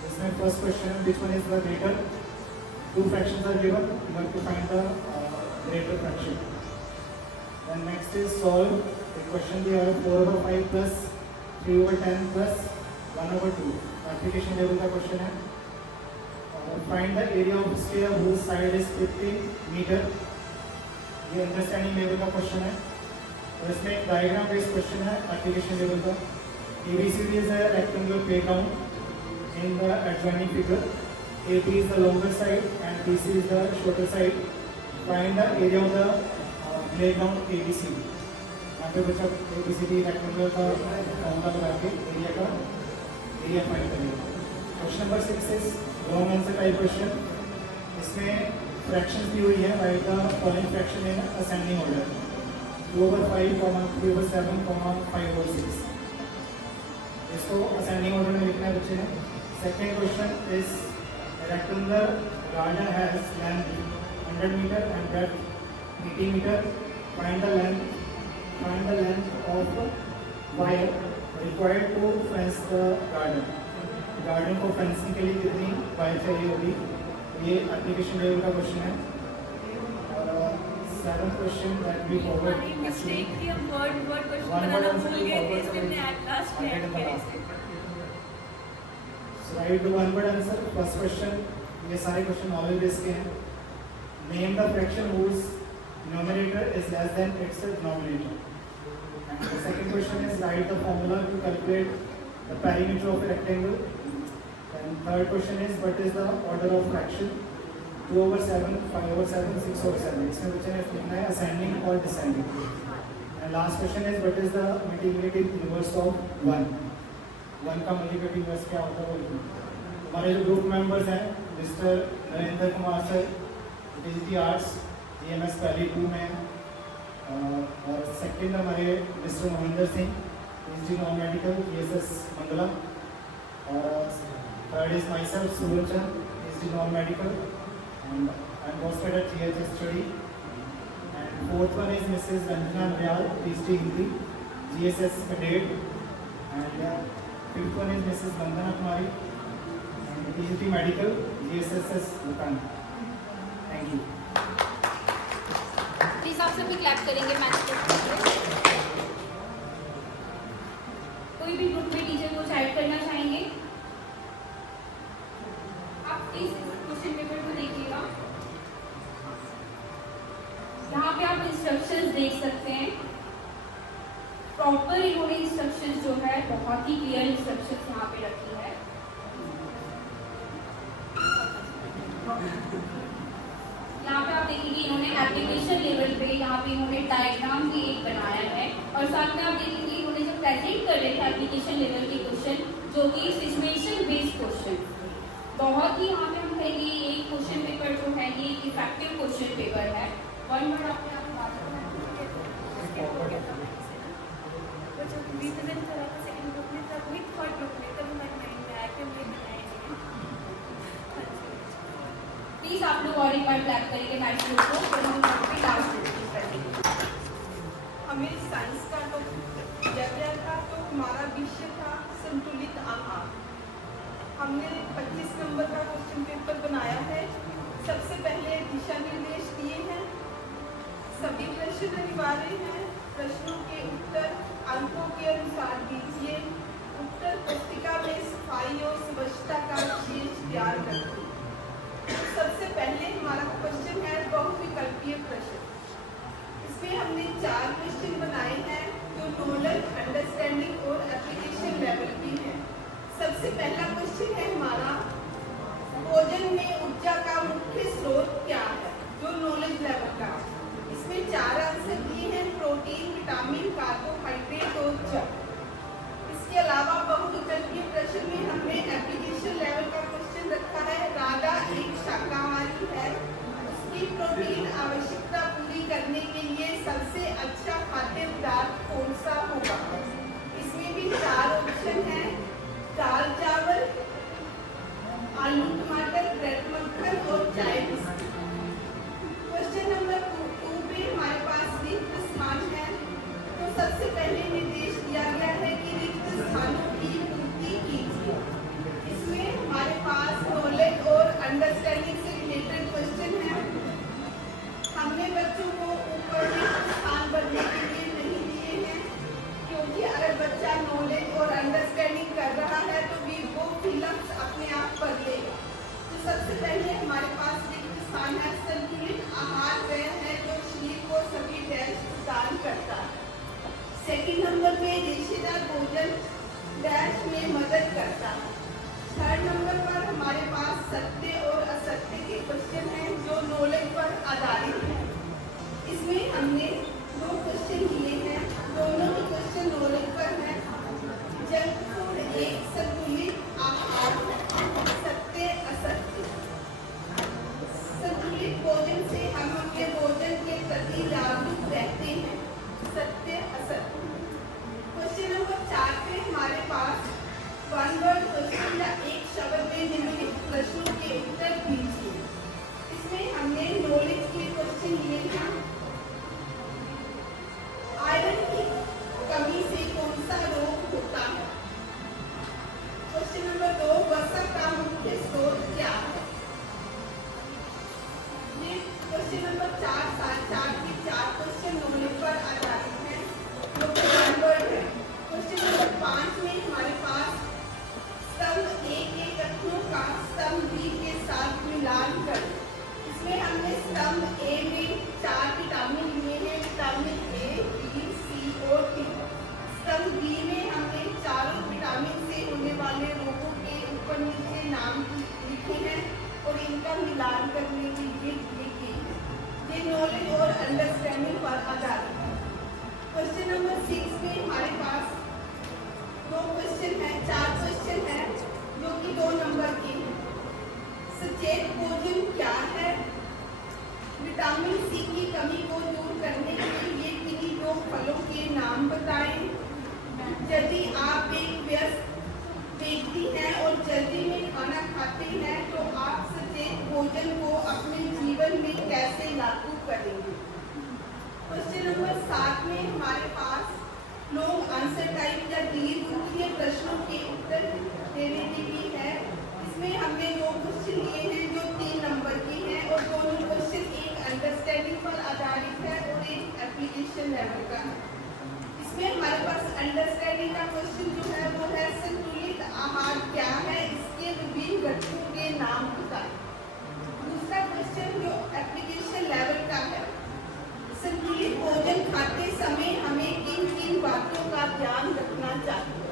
इसमें फर्स्ट क्वेश्चन है which one is the greater 2 fractions are given you have to find the greater fraction then next is solve the question दिया है 4/5 plus 3/10 plus 1/2 application level का question है। find the area of sphere whose side is 50 meter ये understanding level का question है। तो इसमें एक डायग्राम बेस्ड क्वेश्चन है एप्लीकेशन लेवल का. ABCD is a rectangular playground in the adjoining figure. AB is the longer side and BC is the shorter side. Find the area of the playground ABCD. यहाँ पे बच्चा ABCD rectangular का formula लगा के area find करेगा. Question number 6 is long answer type question. इसमें fractions दी हुई है. Right the following fraction in ascending order. 2/5, 3/7, 5/6. इसको असेंडिंग ऑर्डर में लिखना है बच्चे ने. Second question is rectangular garden has length 100 meter and breadth 80 meter. Find the length of wire required to fence the garden. Garden को fencing के लिए कितनी वायर चाहिए होगी. ये एप्लीकेशन लेवल का क्वेश्चन है. और 7th question that we forward mistake थी. हम वर्ड क्वेश्चन बनाना भूल गए थे इसलिए हमने एट लास्ट में ऐड किया. Write the one word answer. First question, ये सारे क्वेश्चन नॉलेज बेस्ड के हैं. Name the fraction whose numerator is less than its denominator. And the second question is write the formula to calculate the perimeter of a rectangle. And third question is what is the order of fraction. 2/7, 5/7, 6/7. इसमें बच्चे ने लिखना है ascending और descending. And last question is what is the multiplicative inverse of 1. 1 का multiplicative inverse क्या होता है वो. हमारे जो ग्रुप मेंबर्स हैं mister Narendra Kumar sir DGT arts GMS पहली 2 में हैं. और सेकंड हमारे mister Mahendra Singh DGT non medical ESS मंगला. और third is myself Suraj Chand DGT non medical and I'm posted at GHS study. And fourth one is Mrs. Ranjana Naryal DGT Hindi GSS cadet. And fifth one is Mrs. Vandana Kumari and DGT medical GSSS Bhutan. Thank you. Please आप सभी clap करेंगे match के लिए. कोई भी group में teacher को add करना चाहेंगे. आप प्लीज क्वेश्चन पेपर को देखिएगा. यहाँ पे आप इंस्ट्रक्शंस देख सकते हैं. प्रॉपर इन्होंने इंस्ट्रक्शंस जो है बहुत ही क्लियर इंस्ट्रक्शंस यहाँ पे रखी है. यहाँ पे आप देखेंगे इन्होंने एप्लीकेशन लेवल पे यहाँ पे इन्होंने डायग्राम भी एक बनाया है. और साथ में आप देखेंगे इन्होंने जो प्रेजेंट कर रहे थे एप्लीकेशन लेवल के क्वेश्चन जो कि सिचुएशन बेस्ड क्वेश्चन, बहुत ही यहाँ पे हम कहेंगे एक क्वेश्चन पेपर जो है ये एक इफेक्टिव क्वेश्चन पेपर है. वन वर्ड आपने आप बात रिप्रेजेंट करा था सेकंड ग्रुप में, तब भी थर्ड ग्रुप में, तब हमारे माइंड में आया कि हम ये बनाएंगे. प्लीज आप लोग और एक बार क्लैप करेंगे मैच ग्रुप को. फिर हम पे लास्ट करेंगे. हमें साइंस का तो दिया गया था, तो हमारा विषय था संतुलित आहार. हमने 25 नंबर का क्वेश्चन पेपर बनाया है. सबसे पहले दिशा निर्देश दिए हैं. सभी प्रश्न अनिवार्य हैं. प्रश्नों के उत्तर अंकों के अनुसार दीजिए. उत्तर पुस्तिका में सफाई और स्वच्छता का विशेष ध्यान रखें. सबसे पहले हमारा क्वेश्चन है बहुविकल्पीय प्रश्न. इसमें हमने 4 क्वेश्चन बनाए हैं जो नॉलेज, अंडरस्टैंडिंग और एप्लीकेशन लेवल की है. सबसे पहला क्वेश्चन है हमारा भोजन में ऊर्जा का मुख्य स्रोत क्या है, जो नॉलेज लेवल का. इसमें 4 आंसर दिए हैं. प्रोटीन, विटामिन, कार्बोहाइड्रेट और जल. इसके अलावा बहुविकल्पीय प्रश्न में हमने एप्लीकेशन लेवल का क्वेश्चन रखा है. राधा एक शाकाहारी है, उसकी प्रोटीन आवश्यकता पूरी करने के लिए सबसे अच्छा खाद्य पदार्थ कौन सा होगा. इसमें भी 4 ऑप्शन हैं. दाल चावल, आलू टमाटर, ब्रेड मक्खन और चाय बिस्किट. क्वेश्चन नंबर 2 पे हमारे पास रिक्त स्थान है. तो सबसे पहले निर्देश दिया गया है कि रिक्त स्थानों की पूर्ति कीजिए. इसमें हमारे पास नॉलेज और अंडरस्टैंडिंग से रिलेटेड क्वेश्चन है. हमने बच्चों को ऊपर रिक्त स्थान भरने के लिए नहीं दिए हैं, क्योंकि अगर बच्चा नॉलेज और अंडरस्टैंडिंग कर रहा है तो भी वो फिलअप्स अपने आप कर लेगा. तो सबसे पहले हमारे पास रिक्त स्थान है. संतुलित आहार वह है जो शरीर को सभी डैश प्रदान करता है. सेकंड नंबर पे रेशेदार भोजन डैश में मदद करता है। थर्ड नंबर पर हमारे पास सत्य और असत्य के क्वेश्चन हैं जो नॉलेज पर आधारित है। इसमें हमने 2 क्वेश्चन लिए हैं, दोनों के क्वेश्चन नॉलेज पर हैं। जंक फूड एक संतुलित आहार है, सत्य असत्य। संतुलित भोजन से हम अपने भोजन के प्रति जागरूक रहते हैं, सत्य असत्य। क्वेश्चन नंबर 4 पे हमारे पास 1 वर्ड क्वेश्चन या एक शब्द में निम्नलिखित प्रश्नों के उत्तर दीजिए। इसमें हमने नॉलेज के क्वेश्चन लिए हैं। आयरन की कमी से कौन सा रोग होता है? क्वेश्चन नंबर 2, वसा का मुख्य स्रोत क्या है? ये क्वेश्चन नंबर 4 के 4 क्वेश्चन नॉलेज पर आधारित हैं, जो कि 1 वर्ड है। क्वेश्चन नंबर 5 में हमारे पास स्तंभ ए के कथनों का स्तंभ बी के साथ मिलान कर। इसमें हमने स्तंभ ए में 4 विटामिन लिए हैं, विटामिन ए, बी, सी और डी। स्तंभ बी में हमने चारों विटामिन से होने वाले रोगों के ऊपर नीचे नाम लिखे हैं और इनका मिलान करने की ये की है। ये नॉलेज और अंडरस्टैंडिंग पर आधारित है। क्वेश्चन नंबर 6 में हमारे पास 2 क्वेश्चन हैं, 4 क्वेश्चन हैं जो कि 2 नंबर के हैं। सचेत भोजन क्या है? विटामिन सी की कमी को दूर करने के लिए किन्हीं 2 फलों के नाम बताएं। यदि आप एक व्यस्त व्यक्ति हैं और जल्दी में खाना खाते हैं तो आप सचेत भोजन को अपने जीवन में कैसे लागू करेंगे? क्वेश्चन नंबर 7 में हमारे पास लॉन्ग आंसर टाइप या दीर्घ प्रश्नों के उत्तर देने के लिए है। इसमें हमने 2 क्वेश्चन लिए हैं जो 3 नंबर के हैं और दोनों क्वेश्चन एक अंडरस्टैंडिंग पर आधारित है और एक एप्लीकेशन लेवल का है। इसमें हमारे पास अंडरस्टैंडिंग का क्वेश्चन जो है वो है संतुलित आहार क्या है, इसके विभिन्न घटकों के नाम बताएं। दूसरा क्वेश्चन जो एप्लीकेशन लेवल का है, संतुलित भोजन खाते समय हमें किन किन बातों का ध्यान रखना चाहिए?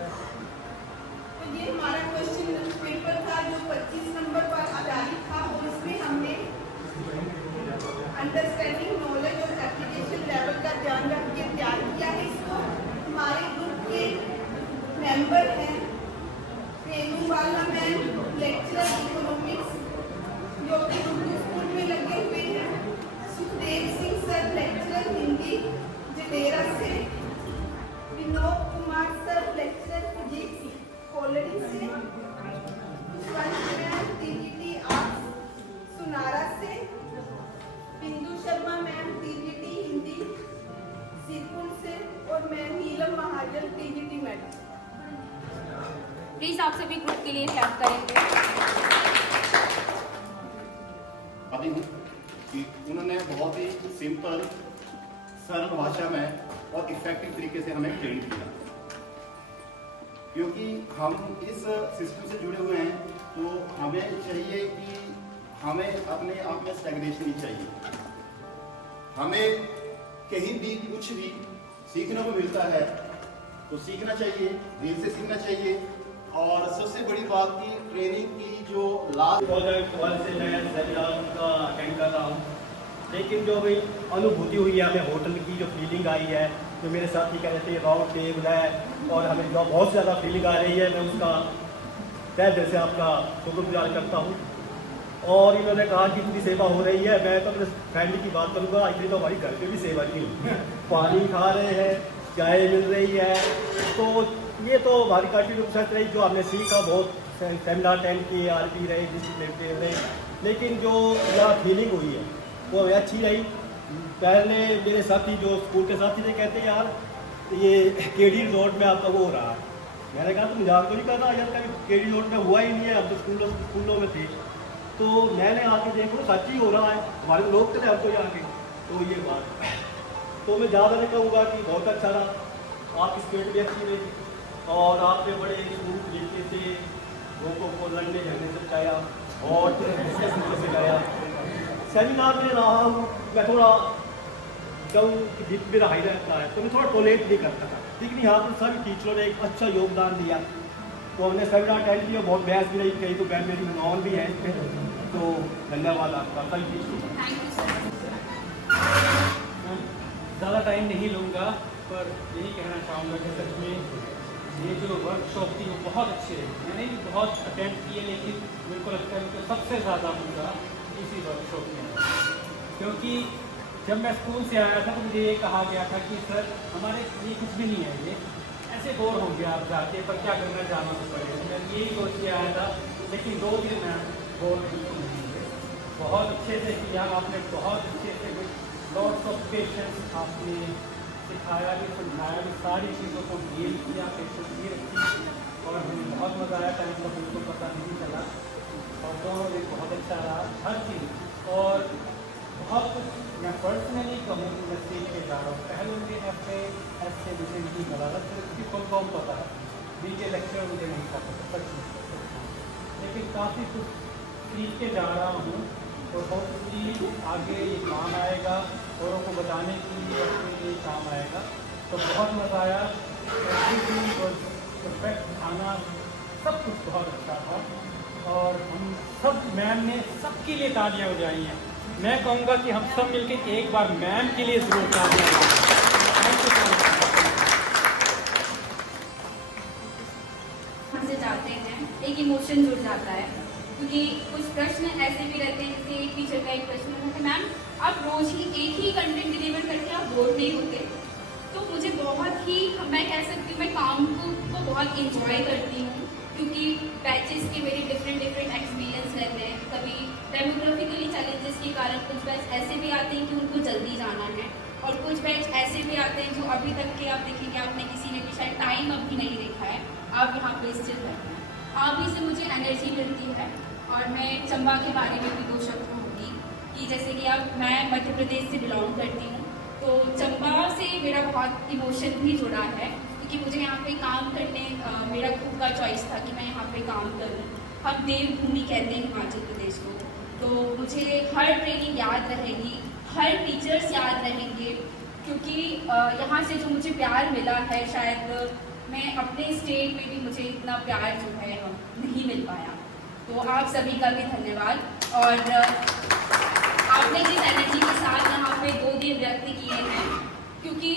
तो ये हमारा क्वेश्चन पेपर था जो 25 नंबर पर आधारित था और इसमें हमने अंडरस्टैंडिंग, नॉलेज और एप्लीकेशन लेवल का ध्यान रख के तैयार किया है। इसको हमारे ग्रुप के मेंबर हैं रेणुबाला मैम, लेक्चरर इकोनॉमिक्स जो कि उर्दू स्कूल में लगे हुए हैं, सुखदेव सिंह सर लेक्चरर हिंदी जडेरा से, Vinod Kumar sir lecturer physics Koldi से, Pushpanjali ma'am TGT arts Sunara से, बिंदु शर्मा मैम टीजीटी हिंदी सिरपुर से और मैं Neelam Mahajan TGT madam. Please आप सभी ग्रुप के लिए क्लैप करेंगे। अभी कि उन्होंने बहुत ही सिंपल सरल भाषा में और इफेक्टिव तरीके से हमें ट्रेन किया, क्योंकि हम इस सिस्टम से जुड़े हुए हैं तो हमें चाहिए कि हमें अपने आप में स्टैग्नेशन नहीं चाहिए। हमें कहीं भी कुछ भी सीखने को मिलता है तो सीखना चाहिए, दिल से सीखना चाहिए। और सबसे बड़ी बात की ट्रेनिंग की जो लास्ट से मैं सेमिनार का अटेंड कर रहा हूँ, लेकिन जो भी अनुभूति हुई है हमें होटल की जो फीलिंग आई है, जो मेरे साथी कह रहे थे राउंड टेबल है और हमें जो बहुत ज़्यादा फीलिंग आ रही है, मैं उसका तहे दिल से आपका शुक्रगुजार करता हूँ। और इन्होंने कहा कि इतनी सेवा हो रही है, मैं तो अपने फैमिली की बात करूँगा, इतनी तो हमारी घर पे भी सेवा नहीं होती। पानी खा रहे हैं, चाय मिल रही है, तो ये तो हमारी कंटिन्यूस रही। जो हमने सीखा, बहुत सेमिनार अटेंड किए, आरपी रहे, डिस्ट्रिक्ट रहे, लेकिन जो यहाँ फीलिंग हुई है वो हमें अच्छी रही। पहले मेरे साथी जो स्कूल के साथी थे कहते यार ये केडी रिजॉर्ट में आपका वो हो रहा है, मैंने कहा तुम मजाक तो नहीं कर रहा यार, कभी केडी रिजॉर्ट में हुआ ही नहीं है, अब तो स्कूलों में थे। तो मैंने आके देखो सच ही हो रहा है, हमारे लोग थे अब तो यहाँ के। तो ये बात तो मैं ज़्यादा नहीं कहूँगा कि बहुत अच्छा रहा, आपकी स्पीड भी अच्छी रही और आपने बड़े स्मूथ तरीके से लोगों को लड़ने झगड़ने से सिखाया और सिखाया। सेमिनार में रहा हूँ मैं, थोड़ा एकदम डिप मेरा हाई रहता है, तो मैं थोड़ा टॉलरेट नहीं करता था। लेकिन यहाँ पर सभी टीचरों ने एक अच्छा योगदान दिया, तो हमने सेमिनार अटेंड किया, बहुत बहस भी नहीं कही, तो बहन मेरी नॉन भी है इसमें, तो धन्यवाद आपका सभी टीचरों। ज़्यादा टाइम नहीं लूँगा, पर यही कहना चाहूँगा कि सच में ये जो वर्कशॉप थी वो बहुत अच्छी रही। मैंने भी बहुत अटेंड किए, लेकिन मेरे को लगता है कि सबसे ज़्यादा मज़ा इसी वर्कशॉप में आया, क्योंकि जब मैं स्कूल से आया था तो मुझे ये कहा गया था कि सर हमारे लिए कुछ भी नहीं है, ये ऐसे बोर हो गया आप जाके, पर क्या करना, जाना तो पड़ेगा। मैं यही सोच के आया था, लेकिन 2 दिन में बोर बिल्कुल नहीं हुए। बहुत अच्छे से किया आपने, बहुत अच्छे से लॉट्स ऑफ पेशेंस आपने सिखाया भी, समझाया भी, सारी चीज़ों को डील किया, पेशेंस भी रखी, और हमें बहुत मज़ा आया। टाइम का बिल्कुल पता नहीं चला, और दोनों भी बहुत अच्छा रहा हर चीज़। और बहुत कुछ मैं पर्सनली कहूँ कि मैं सीख के जा रहा हूँ। पहले मुझे FAS से मुझे नहीं पता था, सिर्फ उसकी फुल फॉर्म पता है, BA लेक्चर मुझे नहीं पता था, सच में। लेकिन काफ़ी कुछ सीख के जा रहा हूँ, और होपफुली आगे ये काम आएगा, औरों को बताने के लिए अपने लिए काम आएगा। तो बहुत मज़ा आया, परफेक्ट खाना, सब कुछ बहुत अच्छा था, और हम सब, मैम ने सबके लिए तालियां बजाई हैं। मैं कहूँगा कि हम सब मिलके एक बार मैम के लिए ज़रूर तालियां से जाते हैं, एक इमोशन जुड़ जाता है, क्योंकि कुछ प्रश्न ऐसे भी रहते हैं, जैसे एक टीचर का एक प्रश्न है कि मैम आप रोज ही एक ही कंटेंट डिलीवर करके आप बोर नहीं होते? तो मुझे बहुत ही, मैं कह सकती हूँ, मैं काम को बहुत इंजॉय करती हूँ, क्योंकि बैचेस के मेरे डिफरेंट एक्सपीरियंस रहते हैं। कभी डेमोग्राफिकली चैलेंजेस के कारण कुछ बैच ऐसे भी आते हैं कि उनको जल्दी जाना है, और कुछ बैच ऐसे भी आते हैं जो अभी तक के आप देखेंगे, आपने किसी ने भी शायद टाइम अभी नहीं देखा है, आप यहाँ पे स्थित रहते हैं। आप ही से मुझे एनर्जी मिलती है। और मैं चंबा के बारे में भी 2 शब्द कहूँगी कि जैसे कि अब मैं मध्य प्रदेश से बिलोंग करती हूँ, तो चंबा से मेरा बहुत इमोशन भी जुड़ा है, क्योंकि मुझे यहाँ पे काम करने, मेरा खुद का चॉइस था कि मैं यहाँ पे काम करूँ। हम देवभूमि कहते हैं हिमाचल प्रदेश को, तो मुझे हर ट्रेनिंग याद रहेगी, हर टीचर्स याद रहेंगे, क्योंकि यहाँ से जो मुझे प्यार मिला है, शायद मैं अपने स्टेट में भी मुझे इतना प्यार जो है नहीं मिल पाया। तो आप सभी का भी धन्यवाद। और आपने जिस एनर्जी के साथ यहाँ पे 2 दिन व्यक्त किए हैं, क्योंकि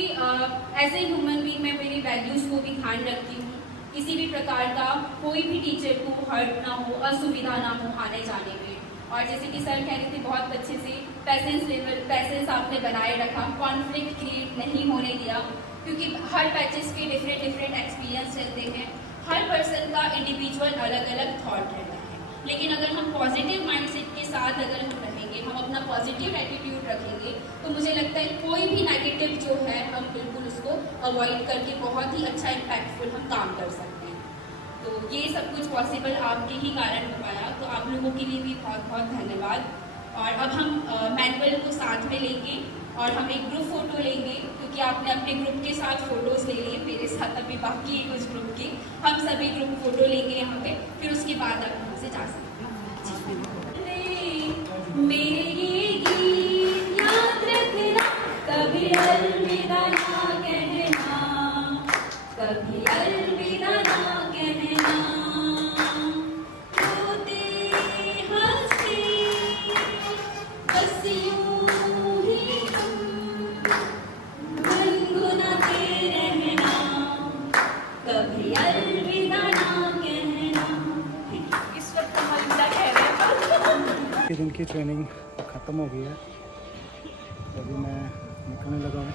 ऐसे ह्यूमन बीइंग मैं मेरी वैल्यूज़ को भी ध्यान रखती हूँ। किसी भी प्रकार का कोई भी टीचर को हर्ट ना हो, असुविधा ना हो आने जाने में। और जैसे कि सर कह रहे थे, बहुत अच्छे से पैसेंस आपने बनाए रखा, कॉन्फ्लिक्ट क्रिएट नहीं होने दिया, क्योंकि हर बैचेस के डिफरेंट एक्सपीरियंस रहते हैं, हर पर्सन का इंडिविजुअल अलग अलग थॉट रहता है। लेकिन अगर हम पॉजिटिव माइंडसेट के साथ अगर हम रहेंगे, हम अपना पॉजिटिव एटीट्यूड रखेंगे, तो मुझे लगता है कोई भी नेगेटिव जो है हम बिल्कुल उसको अवॉइड करके बहुत ही अच्छा इम्पैक्टफुल हम काम कर सकते हैं। तो ये सब कुछ पॉसिबल आपके ही कारण हो पाया, तो आप लोगों के लिए भी बहुत बहुत धन्यवाद। और अब हम मैनुअल को साथ में लेंगे और हम एक ग्रुप फ़ोटो लेंगे, क्योंकि आपने अपने ग्रुप के साथ फ़ोटोज़ ले लिए, मेरे साथ अभी बाकी है कुछ ग्रुप के। हम सभी ग्रुप फ़ोटो लेंगे यहाँ पे, फिर उसके बाद आप हमसे जा सकते हैं। मेरे ये गीत याद रखना, कभी अलविदा ना कहना, कभी अलविदा ना कहना। रोते हंसते बस यूं ही गुनगुनाते रहना, कभी अलविदा ना कहना। इस वक्त हम अलविदा कह रहे हैं। दिन की ट्रेनिंग ख़त्म हो गई है, तो अभी मैं निकलने लगा हूँ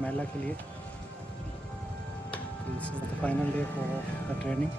मेला के लिए। Final day for the training.